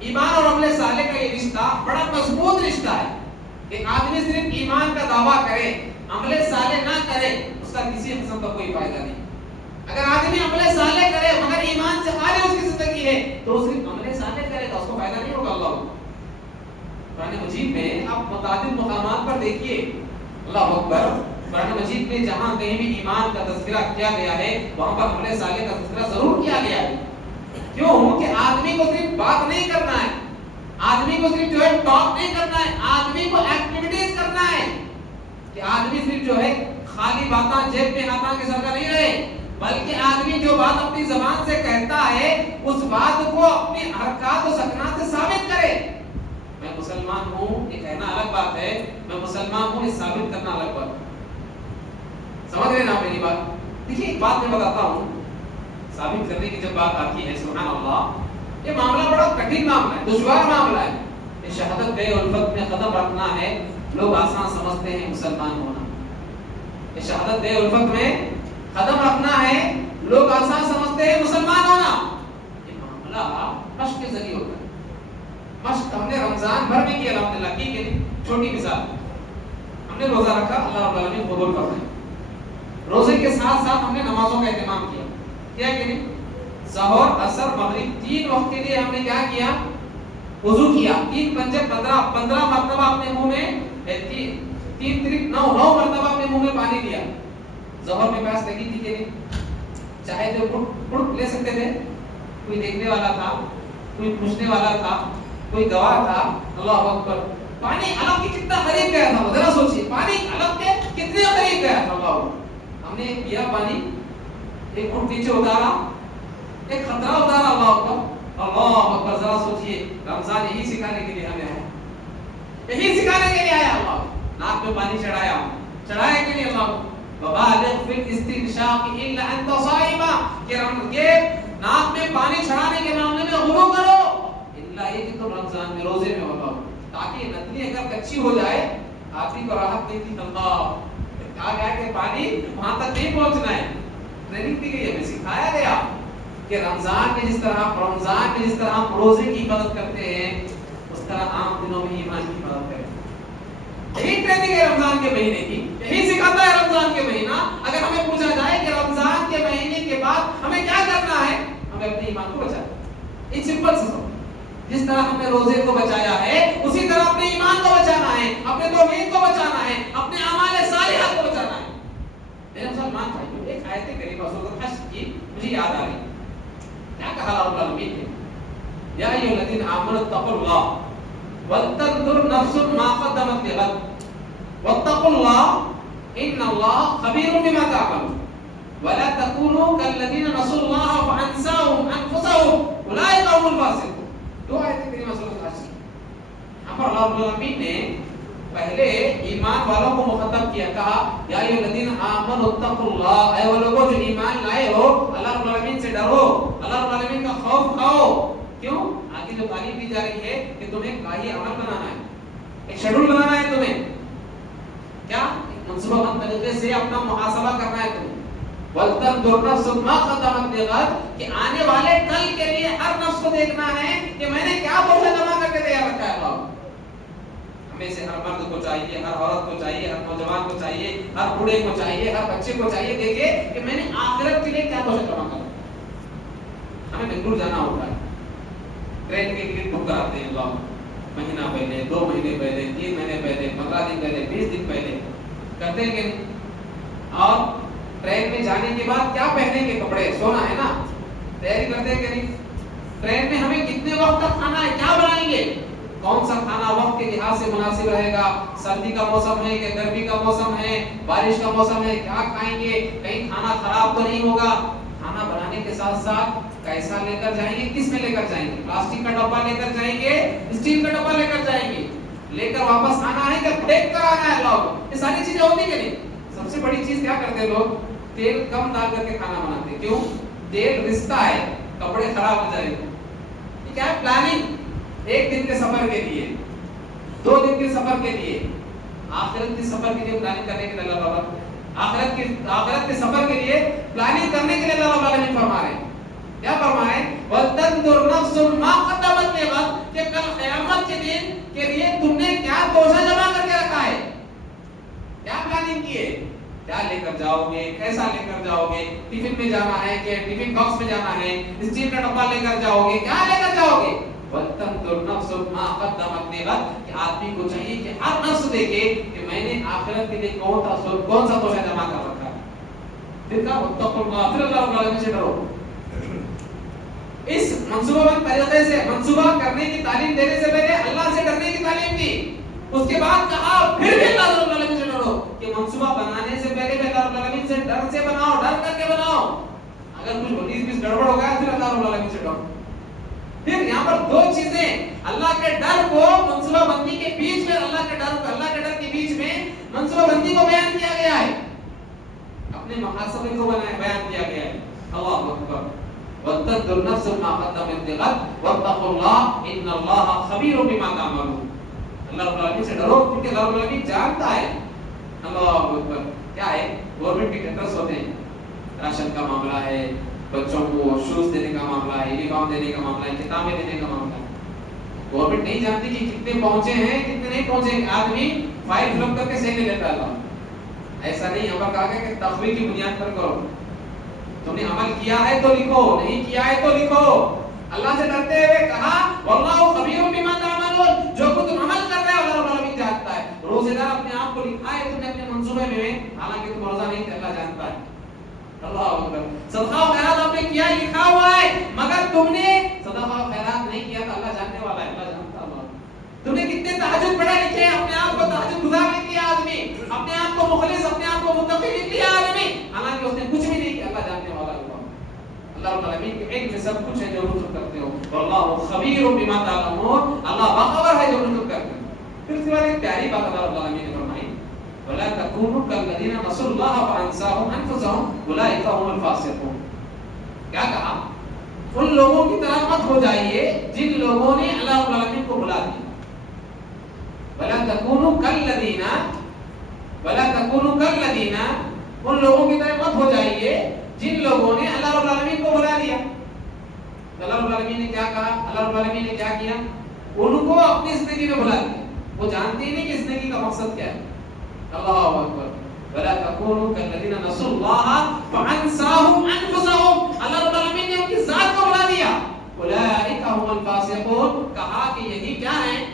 ایمان اور عمل صالح کا یہ رشتہ بڑا مضبوط رشتہ ہے کہ آدمی صرف ایمان کا دعویٰ کرے، عمل صالح نہ کرے، اس کا کسی قسم کا کوئی فائدہ نہیں۔ اگر آدمی عمل صالح کرے مگر ایمان سے خالی اس کی زندگی ہے تو اس صرف عمل صالح کرے گا، اس کو فائدہ نہیں ہوگا۔ اللہ قرآن مجید میں آپ متعدد مقامات پر دیکھیے، اللہ اکبر، قرآن مجید میں جہاں کہیں بھی ایمان کا تذکرہ کیا گیا ہے وہاں پر عمل صالح کا تذکرہ ضرور کیا گیا ہے۔ کیوں کہ آدمی کو صرف بات نہیں کرنا ہے، آدمی کو صرف جو ہے ٹاک نہیں کرنا ہے، آدمی کو ایکٹیویٹیز کرنا ہے، کہ آدمی صرف جو ہے خالی باتاں جیب میں ہاتھاں کے سر کا نہیں رہے، بلکہ آدمی جو بات اپنی زبان سے کہتا ہے اس بات کو اپنی حرکات و سکنات سے ثابت کرے۔ میں مسلمان ہوں یہ کہنا الگ بات ہے، میں مسلمان ہوں یہ ثابت کرنا الگ بات ہے۔ سمجھ رہے نا میری بات؟ دیکھیے ایک بات میں بتاتا ہوں، ثابت کرنے کی جب بات آتی ہے، سبحان اللہ، یہ معاملہ بڑا کٹھن معاملہ ہے، دشوار معاملہ ہے۔ یہ شہادت بے الفت میں قدم رکھنا ہے، لوگ آسان سمجھتے ہیں مسلمان ہونا۔ یہ شہادت بے الفت میں قدم رکھنا ہے، لوگ آسان سمجھتے ہیں مسلمان ہونا۔ یہ معاملہ مشق کے ذریعے ہوتا ہے۔ مشق ہم نے رمضان بھر میں کی، الحمدللہ کی کہ چھوٹی مثال، ہم نے روزہ رکھا، اللہ رب العالمین قبول فرمائے۔ روزے کے ساتھ ساتھ ہم نے نمازوں کا اہتمام کیا، کیا کہ نہیں؟ ظہر، عصر، مغرب 3 وقت کے لیے ہم نے کیا کیا؟ وضو کیا، 3 پنجے 15 مرتبہ اپنے منہ میں، 3 ترک 9 مرتبہ اپنے منہ میں پانی لیا۔ ظہر میں پیاس لگی تھی کہ نہیں؟ چاہے تو گھٹ لے سکتے تھے، کوئی دیکھنے والا تھا، کوئی پوچھنے والا تھا، کوئی گواہ تھا، اللہ اکبر، پانی علم کے کتنا قریب گیا تھا، ذرا سوچیے پانی علم کے کتنے قریب گیا تھا. اللہ ہم نے پیا پانی، ایک گھٹ نیچے اتارا، ایک خطرہ اتارا. اللہ اکبر اللہ اکبر. ذرا سوچیے رمضان یہی سکھانے کے لیے ہمیں آیا، یہی سکھانے کے لیے آیا. اللہ ناک میں پانی چڑھایا کہ نہیں. اللہ وبالغ فی الاستنشاق الا انت صائم، کہ ناک میں پانی چڑھانے کے معاملے میں غلو کرو الا یہ کہ تم رمضان میں روزے میں ہو، تاکہ نتنی اگر کچی ہو جائے آپ ہی کو راحت دیتی. اللہ کہا گیا کہ پانی وہاں تک نہیں پہنچنا ہے. ٹریننگ دی گئی ہے، سکھایا گیا کہ رمضان میں جس طرح ہم روزے کی حفاظت کرتے ہیں اس طرح عام دنوں میں ایمان کی حفاظت کریں. یہی ٹریننگ ہے رمضان کے مہینے کی، یہی سکھاتا ہے رمضان کے مہینہ. اگر ہمیں پوچھا جائے کہ رمضان کے مہینے کے بعد ہمیں کیا کرنا ہے، ہمیں اپنے ایمان کو بچانا ہے. ایک سمپل سی بات، جس طرح ہم نے روزے کو بچایا ہے اسی طرح اپنے ایمان کو بچانا ہے، اپنے توحید کو بچانا ہے، اپنے اعمال صالحات کو بچانا ہے. میرے مسلمان بھائیوں، ایک آیت کریمہ سورۃ الحشر کی مجھے یاد آ رہی ہے. کیا کہا رب العالمین نے؟ یا ایھا الذین آمنوا اتقوا اللہ ولتنظر نفس ما قدمت لغد واتقوا اللہ ان اللہ خبیر بما تعملون ولا تکونوا کالذین نسوا اللہ فانساهم انفسهم اولئک هم الفاسقون. دو آیتیں کریمہ سورۃ الحشر. یہاں پر اللہ رب العالمین نے پہلے ایمان والوں کو مخاطب کیا، کہا یا ایھا الذین آمنوا اتقوا اللہ، اے وہ لوگوں جو ایمان لائے ہو اللہ رب العالمین سے ڈرو، اللہ رب العالمین کا خوف کھاؤ. کیوں؟ آگے جو تعلیم دی جا رہی ہے کہ تمہیں راہی عمل بنانا ہے، ایک شیڈول بنانا ہے، تمہیں کیا منصوبہ بند طریقے سے اپنا محاسبہ کرنا ہے. تمہیں وَلْتَنْظُرْ نَفْسٌ مَا قَدَّمَتْ لِغَدٍ، کہ آنے والے کل کے لیے ہر نفس کو دیکھنا ہے کہ میں نے کیا بوجھ جمع کر کے تیار رکھا ہے. اللہ ہمیں سے ہر مرد کو چاہیے، ہر عورت کو چاہیے، ہر نوجوان کو چاہیے، ہر بوڑھے کو چاہیے، ہر بچے کو چاہیے دیکھے کہ میں نے آخرت کے لیے کیا بوجھ جمع کر. ہمیں بنگلور جانا ہوتا ہے، ٹرین کے ٹکٹ بک کراتے ہیں. اللہ مہینہ پہلے، 2 مہینے پہلے، 3 مہینے پہلے، 15 دن پہلے، 20 دن پہلے کرتے ہیں کہ نہیں. اور ٹرین میں جانے کے بعد کیا پہنیں گے کپڑے، سونا ہے نا، تیاری کرتے ہیں کہ نہیں. ٹرین میں ہمیں کتنے وقت تک کھانا ہے، کیا بنائیں گے، کون سا کھانا وقت کے لحاظ سے مناسب رہے گا، سردی کا موسم ہے کہ گرمی کا موسم ہے، بارش کا موسم ہے، کیا کھائیں گے، کہیں کھانا خراب تو نہیں ہوگا. کھانا بنانے کے ساتھ ساتھ کیسا لے کر جائیں گے، کس میں لے کر جائیں گے، پلاسٹک کا ڈبہ لے کر جائیں گے، اسٹیل کا ڈبہ لے کر جائیں گے، لے کر واپس آنا ہے کہ پھینک کر آنا ہے. لوگ یہ ساری چیزیں ہوتی کہ نہیں. سب سے بڑی چیز کیا کرتے لوگ، تیل کم ڈال کر کے کھانا بناتے. کیوں؟ تیل رستا ہے، کپڑے خراب ہو جائیں گے. یہ کیا ہے، پلاننگ. 1 دن کے سفر کے لیے، 2 دن کے سفر کے لیے، آخرت کے سفر کے لیے پلاننگ کرنے کے لیے اللہ تعالیٰ آخرت کے سفر کے لیے پلاننگ کرنے کے لیے اللہ تعالیٰ نے فرما رہے ہیں. کیا فرمائے؟ وَلْتَنْظُرْ نَفْسٌ مَا قَدَّمَتْ لِغَدٍ، کہ کل قیامت کے دن کے لیے تم نے کیا توشہ جمع کر کے رکھا ہے، کیا پلاننگ کی ہے، کیا لے کر جاؤ گے، کیسا لے کر جاؤ گے، ٹفن میں جانا ہے کہ ٹفن باکس میں جانا ہے، اسٹیل کا ڈبہ لے کر جاؤ گے، کیا لے کر جاؤ گے. وَلْتَنْظُرْ نَفْسٌ مَا قَدَّمَتْ لِغَدٍ، کہ آدمی کو چاہیے کہ ہر نفس دیکھے کہ میں نے آخرت کے لیے کون سا توشہ جمع کر رکھا ہے. پھر کہا وَاتَّقُوا اللَّهَ، پھر اللہ رب العالمین سے ڈرو. اس منصوبہ بند طریقے سے منصوبہ کرنے کی تعلیم دینے سے پہلے اللہ سے ڈرنے کی تعلیم دی. اس کے بعد کہا پھر بھی اللہ رب العالمین سے ڈرو، کہ منصوبہ بنانے سے پہلے بھی اللہ رب العالمین سے ڈر سے بناؤ، ڈر کر کے بناؤ. اگر کچھ 19-20 گڑبڑ ہو گیا پھر اللہ رب العالمین سے ڈرو. پھر یہاں پر 2 چیزیں اللہ کے ڈر کو منصوبہ بندی کے بیچ میں، اللہ کے ڈر کے بیچ میں منصوبہ بندی کو بیان کیا گیا ہے، اپنے محاسبے کو بیان کیا گیا ہے. اللہ اکبر. وَاتَّقُوا نَفْسًا مَا قَدَّمَتْ لِغَدٍ وَاتَّقُوا اللَّهَ إِنَّ اللَّهَ خَبِيرٌ بِمَا تَعْمَلُونَ. اللہ رب العالمین سے ڈرو کیونکہ اللہ رب العالمین جانتا ہے. اللہ اکبر. کیا ہے، گورنمنٹ کے ٹینڈرز ہوتے ہیں، راشن کا معاملہ ہے، بچوں کو شوز دینے کا معاملہ ہے، یونیفارم دینے کا معاملہ ہے، کتابیں دینے کا معاملہ ہے. گورنمنٹ نہیں جانتی کہ کتنے پہنچے ہیں کتنے نہیں پہنچے. آدمی فائل فل کر کے صحیح نہیں لیتا. اللہ ایسا نہیں. یہاں پر کہا کہ تخویف کی بنیاد پر کرو. تم نے عمل کیا ہے تو لکھو، نہیں کیا ہے تو لکھو. اللہ سے ڈرتے ہوئے کہا واللہ خبیر بما تعملون، جو کچھ تم عمل کر رہے ہو اللہ رب العالمین جانتا ہے. روزے دار اپنے آپ کو لکھا ہے تم نے اپنے منصوبے میں، حالانکہ تم روزہ نہیں تھے، اللہ جانتا ہے. اللہ اکبر. صدقہ و خیرات آپ نے کیا لکھا ہوا ہے، مگر تم نے صدقہ و خیرات نہیں کیا تو اللہ جاننے والا ہے، اللہ جانتا ہے. تم نے کتنے تہجد پڑھے لکھے، اپنے آپ کو تہجد گزار لکھ لیا آدمی، اپنے آپ کو مخلص، اپنے آپ کو متقی لکھ لیا آدمی، حالانکہ اس نے کچھ بھی نہیں کیا، اللہ جاننے والا ہے۔ اللہ رب العالمین کے علم میں سب کچھ ہے جو تم کرتے ہو، واللہ خبیر بما تعملون، اللہ باخبر ہے جو تم کرتے ہو۔ پھر اس کے بعد ایک پیاری بات اللہ رب العالمین نے فرمائی، ولا تکونوا کالذین نسوا اللہ فانساهم انفسهم اولئک هم الفاسقون۔ کیا کہا؟ ان لوگوں کی طرح مت ہو جائیے جن لوگوں نے اللہ رب العالمین کو بھلا دیا۔ ولا تکونوا کالذین، ولا تکونوا کالذین، ان لوگوں کی طرح مت ہو جائیے جن لوگوں نے اللہ رب العالمین کو بھلا دیا۔ اللہ رب العالمین نے کیا کہا؟ اللہ رب العالمین نے کیا کیا؟ ان کو اپنی زندگی میں بھلا دیا، وہ جانتے ہی نہیں کہ زندگی کا مقصد کیا ہے۔ اللہ اکبر، ولا تکونوا کالذین نسوا اللہ فانساهم انفسهم، اللہ رب العالمین نے ان کی ذات کو بھلا دیا۔ اولئک هم الفاسقون، کہا کہ یہی کیا ہیں؟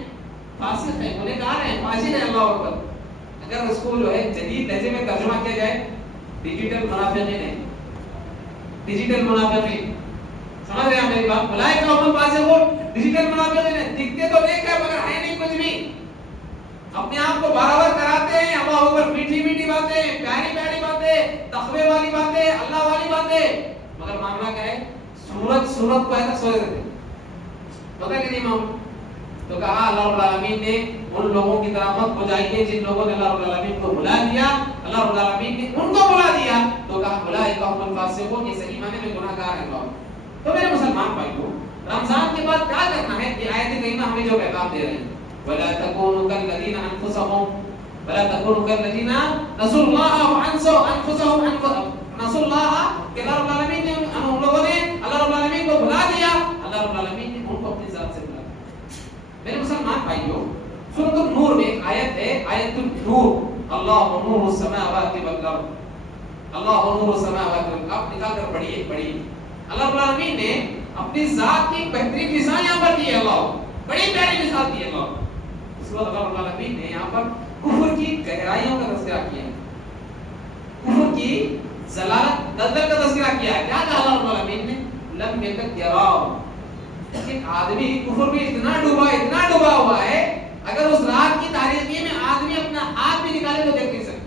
فاسق ہیں، گنہگار ہیں، فاجر ہیں۔ اللہ اکبر۔ اگر اس کو جو ہے جدید لہجے میں ترجمہ کیا جائے، ڈیجیٹل منافقین ہیں، ڈیجیٹل منافقین، سمجھ رہے ہیں میری بات؟ اولئک هم الفاسقون، ڈیجیٹل منافقین ہیں، دکھتے تو نیک ہے مگر ہے نہیں کچھ بھی، اپنے آپ کو برابر کراتے ہیں، اللہ اوپر میٹھی میٹھی باتیں، پیاری پیاری باتیں، تقوی والی باتیں، اللہ والی باتیں، مگر معاملہ کیا ہے؟ صورت کو ایسا سوچ دیتے، پتہ کہ نہیں معاملہ؟ تو کہا اللہ رب العالمین نے ان لوگوں کی طرح مت ہو جائیے جن لوگوں نے اللہ رب العالمین کو بھلا دیا، اللہ رب العالمین نے ان کو بھلا دیا، تو کہا اولئک هم الفاسقون، یہ صحیح معنی میں گنہگار ہیں لوگ۔ تو میرے مسلمان بھائیوں، رمضان کے بعد کیا کرنا ہے؟ یہ آیت کریمہ ہمیں جو پیغام دے رہے ہیں، ولا تکونوا کالذین انفسهم، ولا تکونوا کالذین نسوا اللہ فانساهم انفسهم، نسوا اللہ کہ اللہ رب العالمین نے ان لوگوں نے اللہ رب العالمین کو بھلا دیا، اللہ رب العالمین نے ان کو اپنی ذات سے بھلا دیا۔ میرے مسلمان بھائیوں، سورۃ النور میں ایک آیت ہے، آیت النور، اللہ نور السماوات والارض، اللہ نور السماوات والارض، آپ نکال کر پڑھیے۔ اللہ رب العالمین نے اپنی ذات کی بہترین مثال یہاں پر دی ہے، اللہ بڑی پیاری مثال دی ہے اللہ۔ اس وقت اللہ رب العالمین نے یہاں پر کفر کی گہرائیوں کا تذکرہ کیا ہے، کفر کی ضلالت دلدل کا تذکرہ کیا ہے۔ کیا کہا اللہ رب العالمین نے؟ لم یکن یراہ، کہ آدمی کفر میں اتنا ڈوبا ہوا ہے، اگر اس رات کی تاریکی میں آدمی اپنا ہاتھ بھی نکالے تو دیکھ نہیں سکتا۔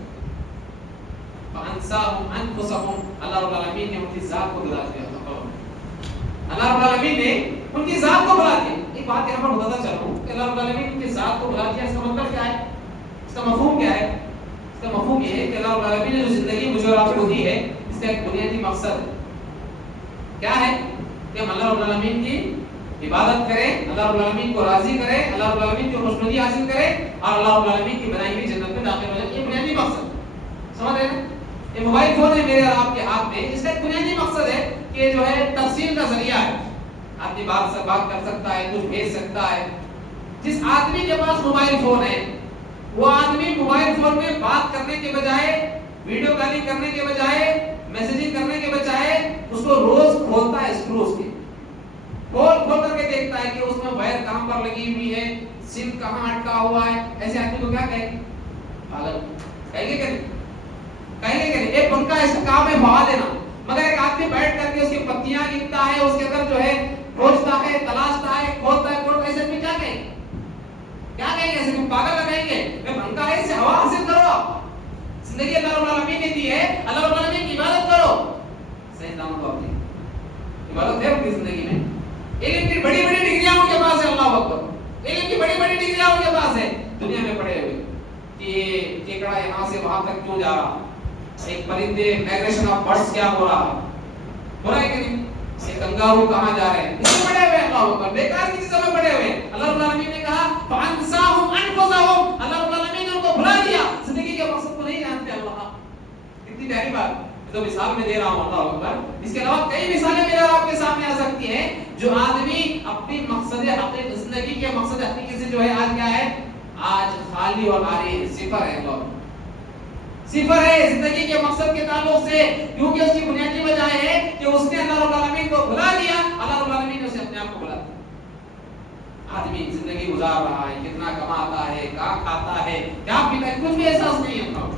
فانساهم انفسهم، اللہ رب العالمین نے ان کی ذات کو بھلا دیا، اللہ رب العالمین نے ان کی ذات کو بھلا دیا۔ ایک بات یہاں پر بتاتا چلوں کہ اللہ رب العالمین ان کی ذات کو بھلا دیا، اس کا مطلب کیا ہے؟ اس کا مفہوم کیا ہے؟ اس کا مفہوم یہ ہے کہ اللہ رب العالمین نے جو زندگی مجھے اور آپ کو دی ہے، اس کا ایک بنیادی مقصد ہے۔ کیا ہے؟ کہ ہم اللہ رب العالمین کی عبادت کریں، اللہ رب العالمین کو راضی کریں، اللہ رب العالمین کی خوشنودی حاصل کریں، اور اللہ رب العالمین کی بنائی ہوئی جنت میں داخل ہو جائیں۔ یہ بنیادی مقصد سمجھ رہے ہیں؟ یہ موبائل فون ہے میرے اور آپ کے ہاتھ میں، اس کا ایک بنیادی مقصد ہے کہ جو ہے تفصیل کا ذریعہ ہے، آدمی بات سے بات کر سکتا ہے، کچھ بھیج سکتا ہے۔ جس آدمی کے پاس موبائل فون ہے، وہ آدمی موبائل فون میں بات کرنے کے بجائے، ویڈیو کالنگ کرنے کے بجائے، میسجنگ کرنے کے بجائے، اس کو روز کھولتا ہے، اسکرو کے کھول کر کے دیکھتا ہے کہ اس میں وائر کہاں پر لگی ہوئی ہے، سم کہاں اٹکا ہوا ہے۔ ایسے آدمی کو کیا کہیں گے؟ پاگل کہیں گے کہ نہیں؟ کہیں گے کہ نہیں؟ ایک بنکا اس کا کام ہے بہا دینا، مگر ایک آدمی بیٹھ کر کے اس کی پتیاں گنتا ہے، اس کے اندر جو ہے کھوجتا ہے، تلاشتا ہے، کھولتا ہے، ایسے آدمی کیا کہیں گے؟ کیا کہیں گے؟ ایسے کوئی پاگل کہیں گے؟ میں بنکا ہے، اس سے ہوا حاصل کرو، زندگی اللہ رب العالمین نے دی ہے، اللہ رب العالمین کی عبادت کرو۔ صحیح داموں کو اپنی عبادت ہے اپنی زندگی میں۔ علم کی بڑی بڑی ڈگریاں ان کے پاس ہے، اللہ اکبر، علم کی بڑی بڑی ڈگریاں ان کے پاس ہے، دنیا میں پڑے ہوئے کہ یہ کیکڑا یہاں سے وہاں تک کیوں جا رہا، ایک پرندے مائگریشن آف برڈز کیا ہو رہا ہے کہ نہیں، یہ کنگارو کہاں جا رہے ہیں، اس میں پڑے ہوئے ہیں، اللہ اکبر، بیکار کی چیزوں میں پڑے ہوئے ہیں۔ اللہ رب العالمین نے کہا فانساهم انفسهم، اللہ رب العالمین نے ان کو بھلا دیا، زندگی کے مقصد کو نہیں جانتے۔ اللہ کتنی پیاری بات جو مثال میں دے رہا ہوں، اللہ اکبر۔ اس کے علاوہ کئی مثالیں میرے اور آپ کے سامنے آ سکتی ہیں، جو آدمی اپنی مقصد حقیقی زندگی کے مقصد حقیقی سے جو ہے آج کیا ہے، آج خالی اور عاری صفر ہے، اللہ صفر ہے زندگی کے مقصد کے تعلق سے، کیونکہ اس کی بنیادی وجہ ہے کہ اس نے اللہ رب العالمین کو بھلا دیا، اللہ رب العالمین نے اسے اپنے آپ کو بھلا دیا۔ آدمی زندگی گزار رہا ہے، کتنا کماتا ہے، کہاں کھاتا ہے، کیا پیتا ہے، کچھ بھی احساس نہیں ہے،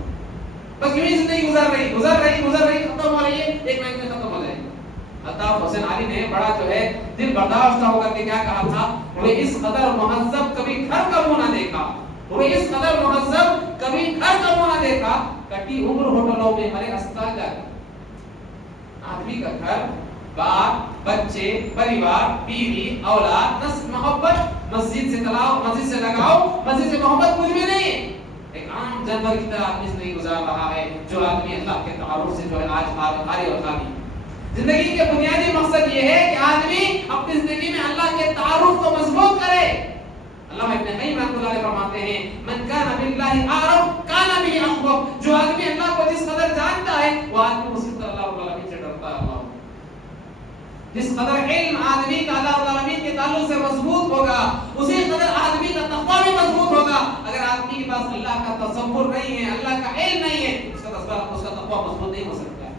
بس یوں ہی زندگی گزر رہی ختم ہو رہی ہے، ایک مہینے میں ختم ہو جائے گی۔ الطاف حسین علی نے بڑا جو ہے دل برداشت ہو کر کے کیا کہا تھا، وہ اس قدر مہذب کبھی گھر کا منہ نہ دیکھا، وہ اس قدر مہذب کبھی گھر کا منہ نہ دیکھا، کٹی عمر ہوٹلوں میں مرے اسپتال جا کر۔ آدمی کا گھر، باپ، بچے، پریوار، بیوی، اولاد، نسل، محبت، مسجد سے تلاؤ، مسجد سے لگاؤ، مسجد سے محبت کچھ بھی نہیں ہے۔ ایک عام جانور کی طرح آدمی زندگی گزار رہا ہے، جو آدمی اللہ کے تعارف سے جو ہے آج خالی اور خالی۔ زندگی کے بنیادی مقصد یہ ہے کہ آدمی اپنی زندگی میں اللہ کے تعارف کو مضبوط کرے۔ علامہ ابن قیم رحمۃ اللہ علیہ فرماتے ہیں، من کان باللہ عارف کان به اخوف، جو آدمی اللہ کو جس قدر جانتا ہے وہ آدمی اسی طرح اللہ رب العالمین سے ڈرتا ہے۔ اللہ جس قدر علم آدمی کا اللہ رب العالمین کے تعلق سے مضبوط ہوگا، اسی قدر آدمی کا تقویٰ بھی مضبوط ہوگا۔ اگر آدمی کے پاس اللہ کا تصور نہیں ہے، اللہ کا علم نہیں ہے، اس کا تقویٰ مضبوط نہیں ہو سکتا ہے۔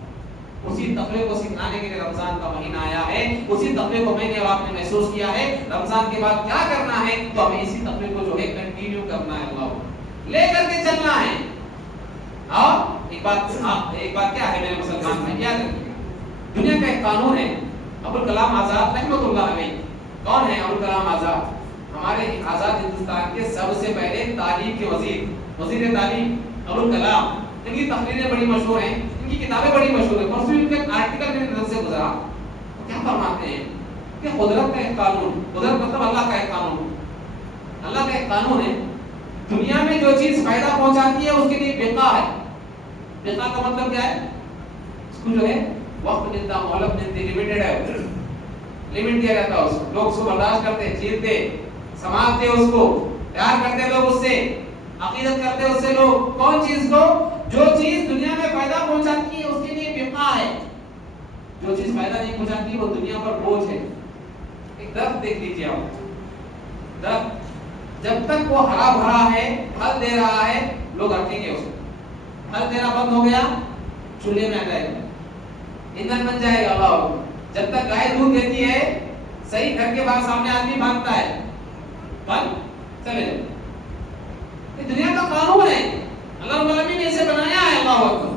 اسی تقوی کو سکھانے کے لیے رمضان کا مہینہ آیا ہے، اسی تقوی کو میں نے اور آپ نے محسوس کیا ہے۔ رمضان کے بعد کیا کرنا ہے، تو ہمیں اسی تقوی کو جو ہے کنٹینیو کرنا ہے، اللہ لے کر کے چلنا ہے۔ اور ایک بات کیا ہے میرے مسلمان میں یاد رکھیے، دنیا کا ایک قانون ہے۔ ابوالکلام آزاد رحمۃ اللہ علیہ، کون ہے ابوالکلام آزاد؟ ہمارے آزاد ہندوستان کے سب سے پہلے تعلیم کے وزیر تعلیم ابوالکلام۔ ان کی تقریریں بڑی مشہور ہیں، ان کی کتابیں بڑی مشہور ہیں۔ پرسوں ان کا ایک آرٹیکل میرے نظر سے گزرا، کیا فرماتے ہیں کہ قدرت کا ایک قانون، قدرت مطلب اللہ کا ایک قانون، اللہ کا ایک قانون ہے، دنیا میں جو چیز فائدہ پہنچاتی ہے اس کے لیے بقا ہے۔ بقا کا مطلب کیا ہے؟ اس کو جو ہے وقت ملتا، مہلت ملتی، لمیٹڈ ہے، لمٹ دیا جاتا ہے اس کو، لوگ اس کو برداشت کرتے، چیرتے، سماجتے، اس کو پیار کرتے، لوگ اس سے عقیدت کرتے، اس سے لوگ کون چیز کو، جو چیز دنیا میں فائدہ پہنچاتی ہے اس کے لیے بقا ہے، جو چیز فائدہ نہیں پہنچاتی وہ دنیا پر بوجھ ہے۔ ایک درخت دیکھ لیجیے آپ، درخت جب تک وہ ہرا بھرا ہے، پھل دے رہا ہے، لوگ رکھیں گے اس کو، پھل دینا بند ہو گیا چولہے میں آ جائے گا، ایندھن بن جائے گا۔ اللہ جب تک گائے دودھ دیتی ہے، صحیح گھر کے باہر سامنے آدمی بھاگتا ہے، بند چلے جائے، یہ دنیا کا قانون ہے، اللہ رب العالمین نے اسے بنایا ہے۔ اللہ اکبر۔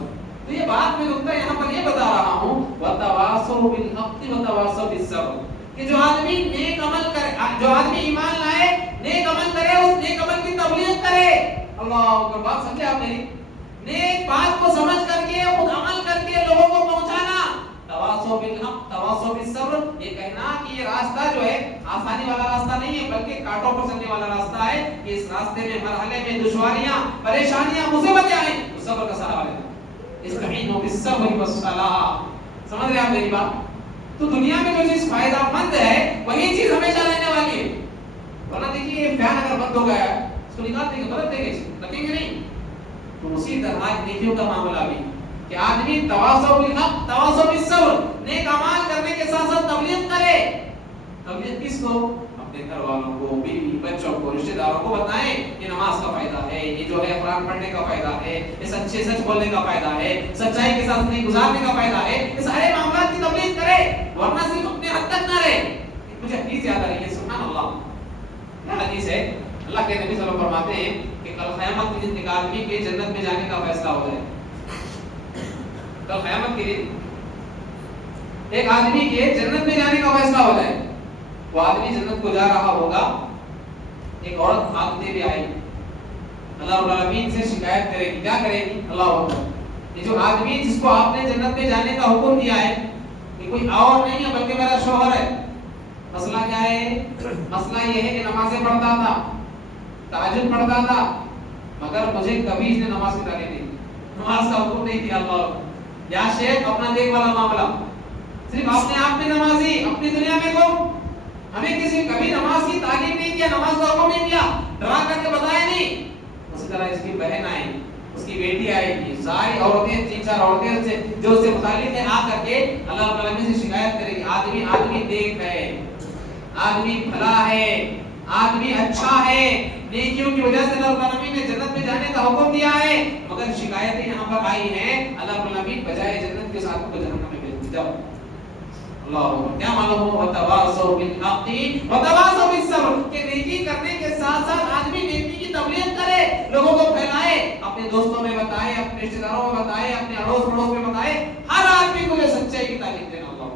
تو یہ بات میں نقطہ یہاں پر یہ بتا رہا ہوں، وَتَوَاصَوْا بِالْحَقِّ وَتَوَاصَوْا بِالصَّبْرِ، کہ جو آدمی نیک عمل کرے، جو آدمی ایمان لائے، نیک عمل کرے، اس نیک عمل کی تبلیغ کرے۔ اللہ اکبر، بات سمجھے آپ میری؟ نیک بات کو سمجھ کر کے، خود عمل کر کے لوگوں کو پہنچانا۔ تواصوا بالحق، تواصوا بالصبر، یہ کہنا کہ یہ راستہ جو ہے آسانی والا راستہ نہیں ہے، بلکہ کانٹوں پر چلنے والا راستہ ہے، کہ اس راستے میں مرحلے میں دشواریاں، پریشانیاں، مصیبتیں آئیں تو صبر کا سہارا لینا۔ استعینوا بالصبر والصلاۃ، سمجھ رہے آپ میری بات؟ تو دنیا میں جو چیز فائدہ مند ہے وہی چیز ہمیشہ رہنے والی ہے، ورنہ دیکھیے یہ فین اگر بند ہو گیا ہے اس کو نکال دیں گے، بدل دیں گے، رکھیں گے نہیں۔ تو اسی طرح نیکیوں کا معاملہ بھی، کہ آدمی تواصوا بالحق، تواصوا بالصبر، نیک اعمال کرنے کے ساتھ ساتھ تبلیغ کرے۔ تبلیغ کس کو؟ اپنے گھر والوں کو، بیوی بچوں کو، رشتہ داروں کو بتائیں کہ نماز کا فائدہ ہے، یہ جو ہے قرآن پڑھنے کا فائدہ ہے، یہ سچے سچ بولنے کا فائدہ ہے، سچائی کے ساتھ زندگی گزارنے کا فائدہ ہے، یہ سارے معاملات کی تبلیغ کرے، ورنہ صرف اپنے حد تک نہ رہے۔ مجھے حدیث یاد آ رہی ہے، سبحان اللہ، کیا حدیث ہے؟ اللہ کے نبی صلی اللہ علیہ وسلم فرماتے ہیں کہ کل قیامت کے دن ایک آدمی کے جنت میں جانے کا فیصلہ ہو جائے، کل قیامت کے دن ایک آدمی کے جنت میں جانے کا فیصلہ ہو جائے۔ وہ آدمی جنت کو جا رہا ہوگا، ایک عورت بھاگتے ہوئے آئی، اللہ رب العالمین سے شکایت کرے گی، کیا کرے گی؟ اللہ اکبر، یہ جو آدمی جس کو آپ نے جنت میں جانے کا حکم دیا ہے، یہ کوئی اور نہیں ہے بلکہ میرا شوہر ہے۔ مسئلہ کیا ہے؟ مسئلہ یہ ہے کہ نمازیں پڑھتا تھا، تہجد پڑھتا تھا، مگر مجھے کبھی اس نے نماز کی تعلیم نہیں دی، نماز کا حکم نہیں دیا۔ اللہ یا شیخ اپنا دیکھ والا معاملہ، صرف اپنے آپ میں نمازی، اپنی دنیا میں کو ہمیں کسی کبھی نماز کی تعلیم نہیں دیا، نماز کا حکم نہیں دیا، ڈرا کر کے بتایا نہیں۔ اسی طرح اس کی بہن آئی، اس کی بیٹی آئے گی، ساری عورتیں، تین چار عورتیں سے جو اس سے متعلق ہیں آ کر کے اللہ رب العالمین سے شکایت کرے گی، آدمی دیکھ ہے، آدمی بھلا ہے، آدمی اچھا ہے، نیکیوں کی وجہ سے اللہ رب العالمین نے جنت میں جانے کا حکم دیا ہے، مگر شکایتیں یہاں پر آئی ہیں، اللہ رب العالمین بجائے جنت کے ساتھ کو جہنم میں بھیج دیا۔ اللہ کیا معلوم ہو؟ وتواصوا بالحق وتواصوا بالصبر، کہ نیکی کرنے کے ساتھ ساتھ آدمی نیکی کی تبلیغ کرے، لوگوں کو پھیلائے، اپنے دوستوں میں بتائے، اپنے رشتہ داروں میں بتائے، اپنے اڑوس پڑوس میں بتائے، ہر آدمی کو یہ سچائی کی تعلیم دینا۔ اللہ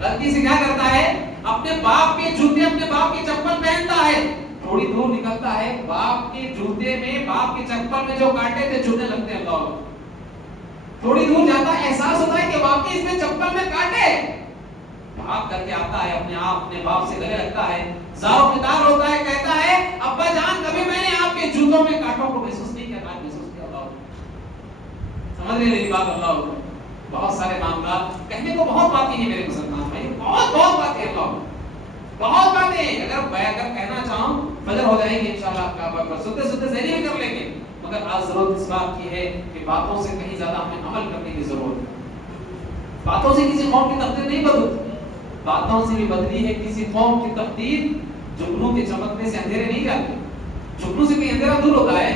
غلطی سے کیا کرتا ہے؟ اپنے باپ کے جوتے اپنے باپ کی چپل پہنتا ہے، تھوڑی دور نکلتا ہے، باپ کے جوتے میں باپ کی چپل میں جو کانٹے تھے چبھنے لگتے ہیں اللہ، تھوڑی دور جاتا ہے احساس ہوتا ہے کہ واقعی اس میں چپل میں کانٹے، بھاگ کر کے آتا ہے اپنے آپ اپنے باپ سے گلے لگتا ہے، زاروں پدار ہوتا ہے، کہتا ہے ابا جان کبھی میں نے آپ کے جوتوں میں کانٹوں کو محسوس نہیں کیا، آج محسوس کیا اللہ، سمجھ رہے میری بات اللہ، بہت سارے معاملات کہنے کو بہت باتیں ہیں میرے مسلمان بھائی، بہت باتیں ہیں اللہ، بہت باتیں ہیں، اگر کہنا چاہوں فجر ہو جائے گی انشاءاللہ آپ کا پر سنتے سنتے ذہنی بھی کر لیں گے، مگر آج ضرورت اس بات کی ہے کہ باتوں سے کہیں زیادہ ہمیں عمل کرنے کی ضرورت ہے، باتوں سے کسی قوم کی تقدیر نہیں بدلتی، باتوں سے بھی بدلی ہے کسی قوم کی تقدیر، جگنوں کے چمکنے سے اندھیرے نہیں جاتے، جگنوں سے کوئی اندھیرا دور ہوتا ہے،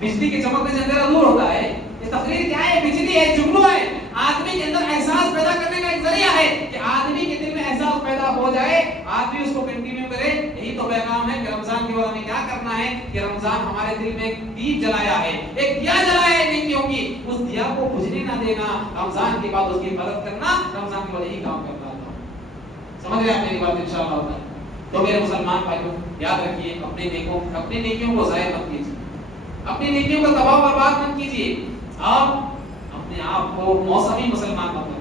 بجلی کے چمکنے سے اندھیرا دور ہوتا ہے، یہ تقریر کیا ہے؟ بجلی ہے، جگنو ہے، آدمی کے اندر احساس پیدا کرنے کا ایک ذریعہ ہے کہ آدمی کے دل میں احساس پیدا ہو جائے، آدمی اس کو کنٹینیو کرے، یہی تو پیغام ہے کہ رمضان کے بعد ہمیں کیا کرنا ہے کہ رمضان ہمارے دل میں ایک دیپ جلایا ہے، ایک دیا جلایا ہے نیکیوں کی، اس دیا کو بجھنے نہ دینا، رمضان کے بعد اس کی مدد کرنا، رمضان کے بعد یہی کام کرنا تھا، سمجھ رہے آپ میری بات انشاءاللہ ہوتا ہے۔ تو میرے مسلمان بھائیوں یاد رکھیے اپنے نیکیوں کو ضائع مت کیجیے، اپنی نیکیوں کو تباہ برباد مت کیجیے، اور اپنے آپ کو موسمی مسلمان مت بنائیے۔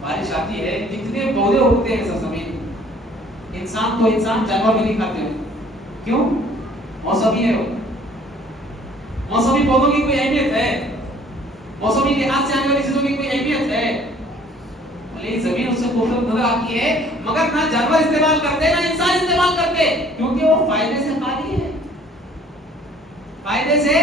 بارش آتی ہے، جتنے پودے اگتے ہیں سرزمین میں، انسان تو انسان جانور بھی نہیں کھاتے ہیں، کیوں؟ موسمی ہے، وہ موسمی پودوں کی کوئی اہمیت ہے؟ موسمی لحاظ سے آنے والی چیزوں کی کوئی اہمیت ہے؟ بھلے زمین اس سے خوبصورت نظر آتی ہے، مگر نہ جانور استعمال کرتے نہ انسان استعمال کرتے، کیونکہ وہ فائدے سے خالی ہے، فائدے سے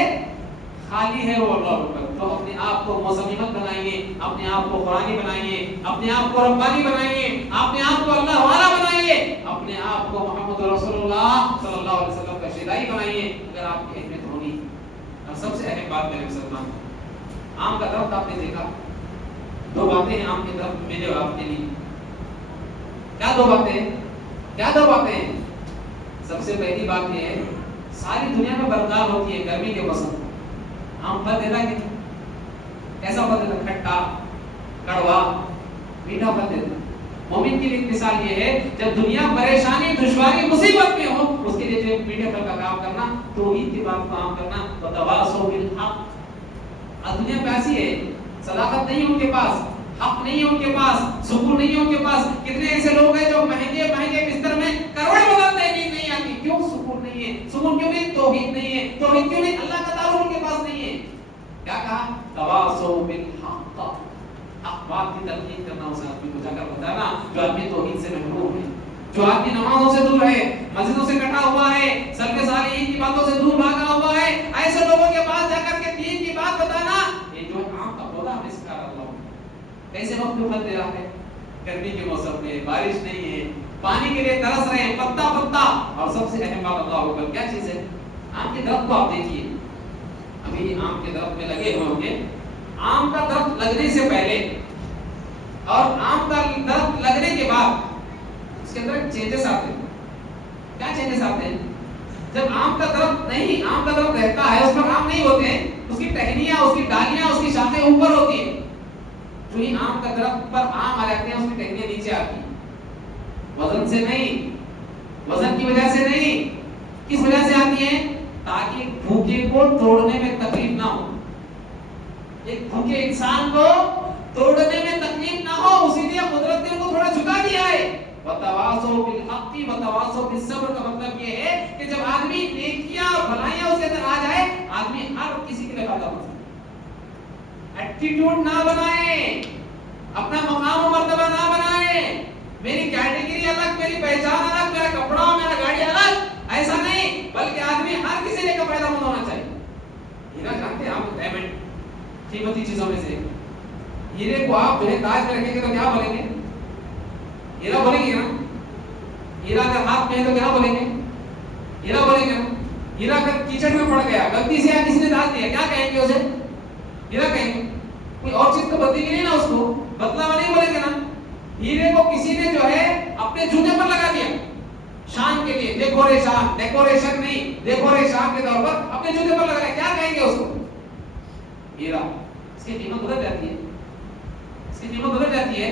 خالی ہے وہ اللہ اکبر۔ تو اپنے آپ کو موسمی مت بنائیے، اپنے آپ کو قرآنی بنائیے، اپنے آپ کو ربانی بنائیے، اپنے آپ کو اللہ والا بنائیے، اپنے آپ کو محمد رسول اللہ صلی اللہ علیہ وسلم کا شیدائی بنائیے، اگر آپ کی اہمیت ہونی۔ اور سب سے اہم بات میرے مسلمان، آم کا درخت آپ نے دیکھا، دو باتیں ہیں آم کے درخت میں جو آپ کے لیے، کیا دو باتیں ہیں؟ سب سے پہلی بات یہ ہے، ساری دنیا میں برقرار ہوتی ہے گرمی کے موسم، آم پھل دیتا ہے کہ کیسا پھل دیتا؟ کھٹا، کڑوا، میٹھا پھل دیتا ہے۔ مومن کی ایک مثال یہ ہے، جب دنیا پریشانی دشواری مصیبت میں ہو، اس کے لیے جو میٹھے پھل کا کام کرنا، توحید کی بات کو عام کرنا، وتواصوا بالحق۔ آج دنیا پہ ایسی ہے، صداقت نہیں ہے ان کے پاس، حق نہیں ہے ان کے پاس، سکون نہیں ہے ان کے پاس، کتنے ایسے لوگ ہیں جو مہنگے بستر میں کروڑ بناتے ہیں، نیند نہیں آتی، کیوں؟ سکون نہیں ہے، سکون کیوں نہیں؟ توحید نہیں ہے، توحید کیوں نہیں؟ اللہ کا تعلق ان کے پاس نہیں ہے۔ کیا کہا؟ تواصوا بالحق، حق بات کی تلقین کرنا اس آدمی کو، جا کر بتانا جو آدمی توحید سے محروم ہے، جو آدمی نمازوں سے دور ہے، مسجدوں سے کٹا ہوا ہے، سلف صالحین کی باتوں سے دور بھاگا ہوا ہے، ایسے لوگوں کے پاس جا کر کے دین کی بات بتانا، یہ جو عام کا پودا ہم اس کا اللہ کیسے وقت میں پھل دے رہا ہے، گرمی کے موسم میں بارش نہیں ہے، پانی کے لیے ترس رہے ہیں، پتا پتا۔ اور سب سے اہم بات اللہ اکبر کیا چیز ہے؟ آم کے درخت کو آپ دیکھیے، ابھی آم کے درخت میں لگے ہوئے ہوں گے، آم کا درخت لگنے سے پہلے اور آم کا درخت لگنے کے بعد اس کے اندر چینجز آتے ہیں۔ کیا چینجز آتے ہیں؟ جب آم کا درخت نہیں، آم کا درخت رہتا ہے، اس پر آم نہیں ہوتے ہیں، اس کی ٹہنیاں، اس کی ڈالیاں، اس کی شاخیں اوپر ہوتی ہیں، جو ہی آم کا درخت پر آم آ جاتے ہیں، اس کی ٹہنیاں نیچے آتی ہیں، وزن سے نہیں، وزن کی وجہ سے نہیں، کس وجہ سے آتی ہیں؟ تاکہ بھوکے کو توڑنے میں تکلیف نہ ہو، ایک بھوکے انسان کو توڑنے میں تکلیف نہ ہو، اسی لیے قدرت نے ان کو تھوڑا جھکا دیا ہے۔ وتواصوا بالحق وتواصوا بالصبر کا مطلب یہ ہے کہ جب آدمی نیکیاں اور بھلائیاں اس کے اندر آ جائے، آدمی ہر کسی کے لیے فائدہ مند ہے۔ ایٹیٹیوڈ نہ بنائیں، اپنا مقام و مرتبہ نہ بنائیں، میری کیٹیگری الگ، میری پہچان الگ، میرا کپڑا میرا گاڑی الگ، ایسا نہیں، بلکہ آدمی ہر کسی کے فائدہ مند ہونا چاہیے۔ ہیرا جانتے ہیں آپ، ڈائمنڈ قیمتی چیزوں میں سے، ہیرے کو آپ جو ہے تاج میں رکھیں گے تو کیا بولیں گے؟ ہیرا بولیں گے نا؟ ہیرا اگر ہاتھ میں ہے تو کیا بولیں گے؟ ہیرا بولیں گے نا؟ ہیرا اگر کیچڑ میں پڑ گیا، غلطی سے یا کسی نے ڈال دیا، کیا کہیں گے اسے؟ ہیرا کہیں گے، کوئی اور چیز تو بدلیں گے نہیں نا، اس کو بدلاوا نہیں بولیں گے نا۔ ہیرے کو کسی نے جو ہے اپنے جوتے پر لگا دیا، شان کے لیے، ڈیکوریشن نہیں، ڈیکوریشن کے طور پر اپنے جوتے پر لگا دیا، کیا کہیں گے اس کو؟ ہیرا۔ اس کی قیمت بدل جاتی ہے، اس کی قیمت بدل جاتی ہے۔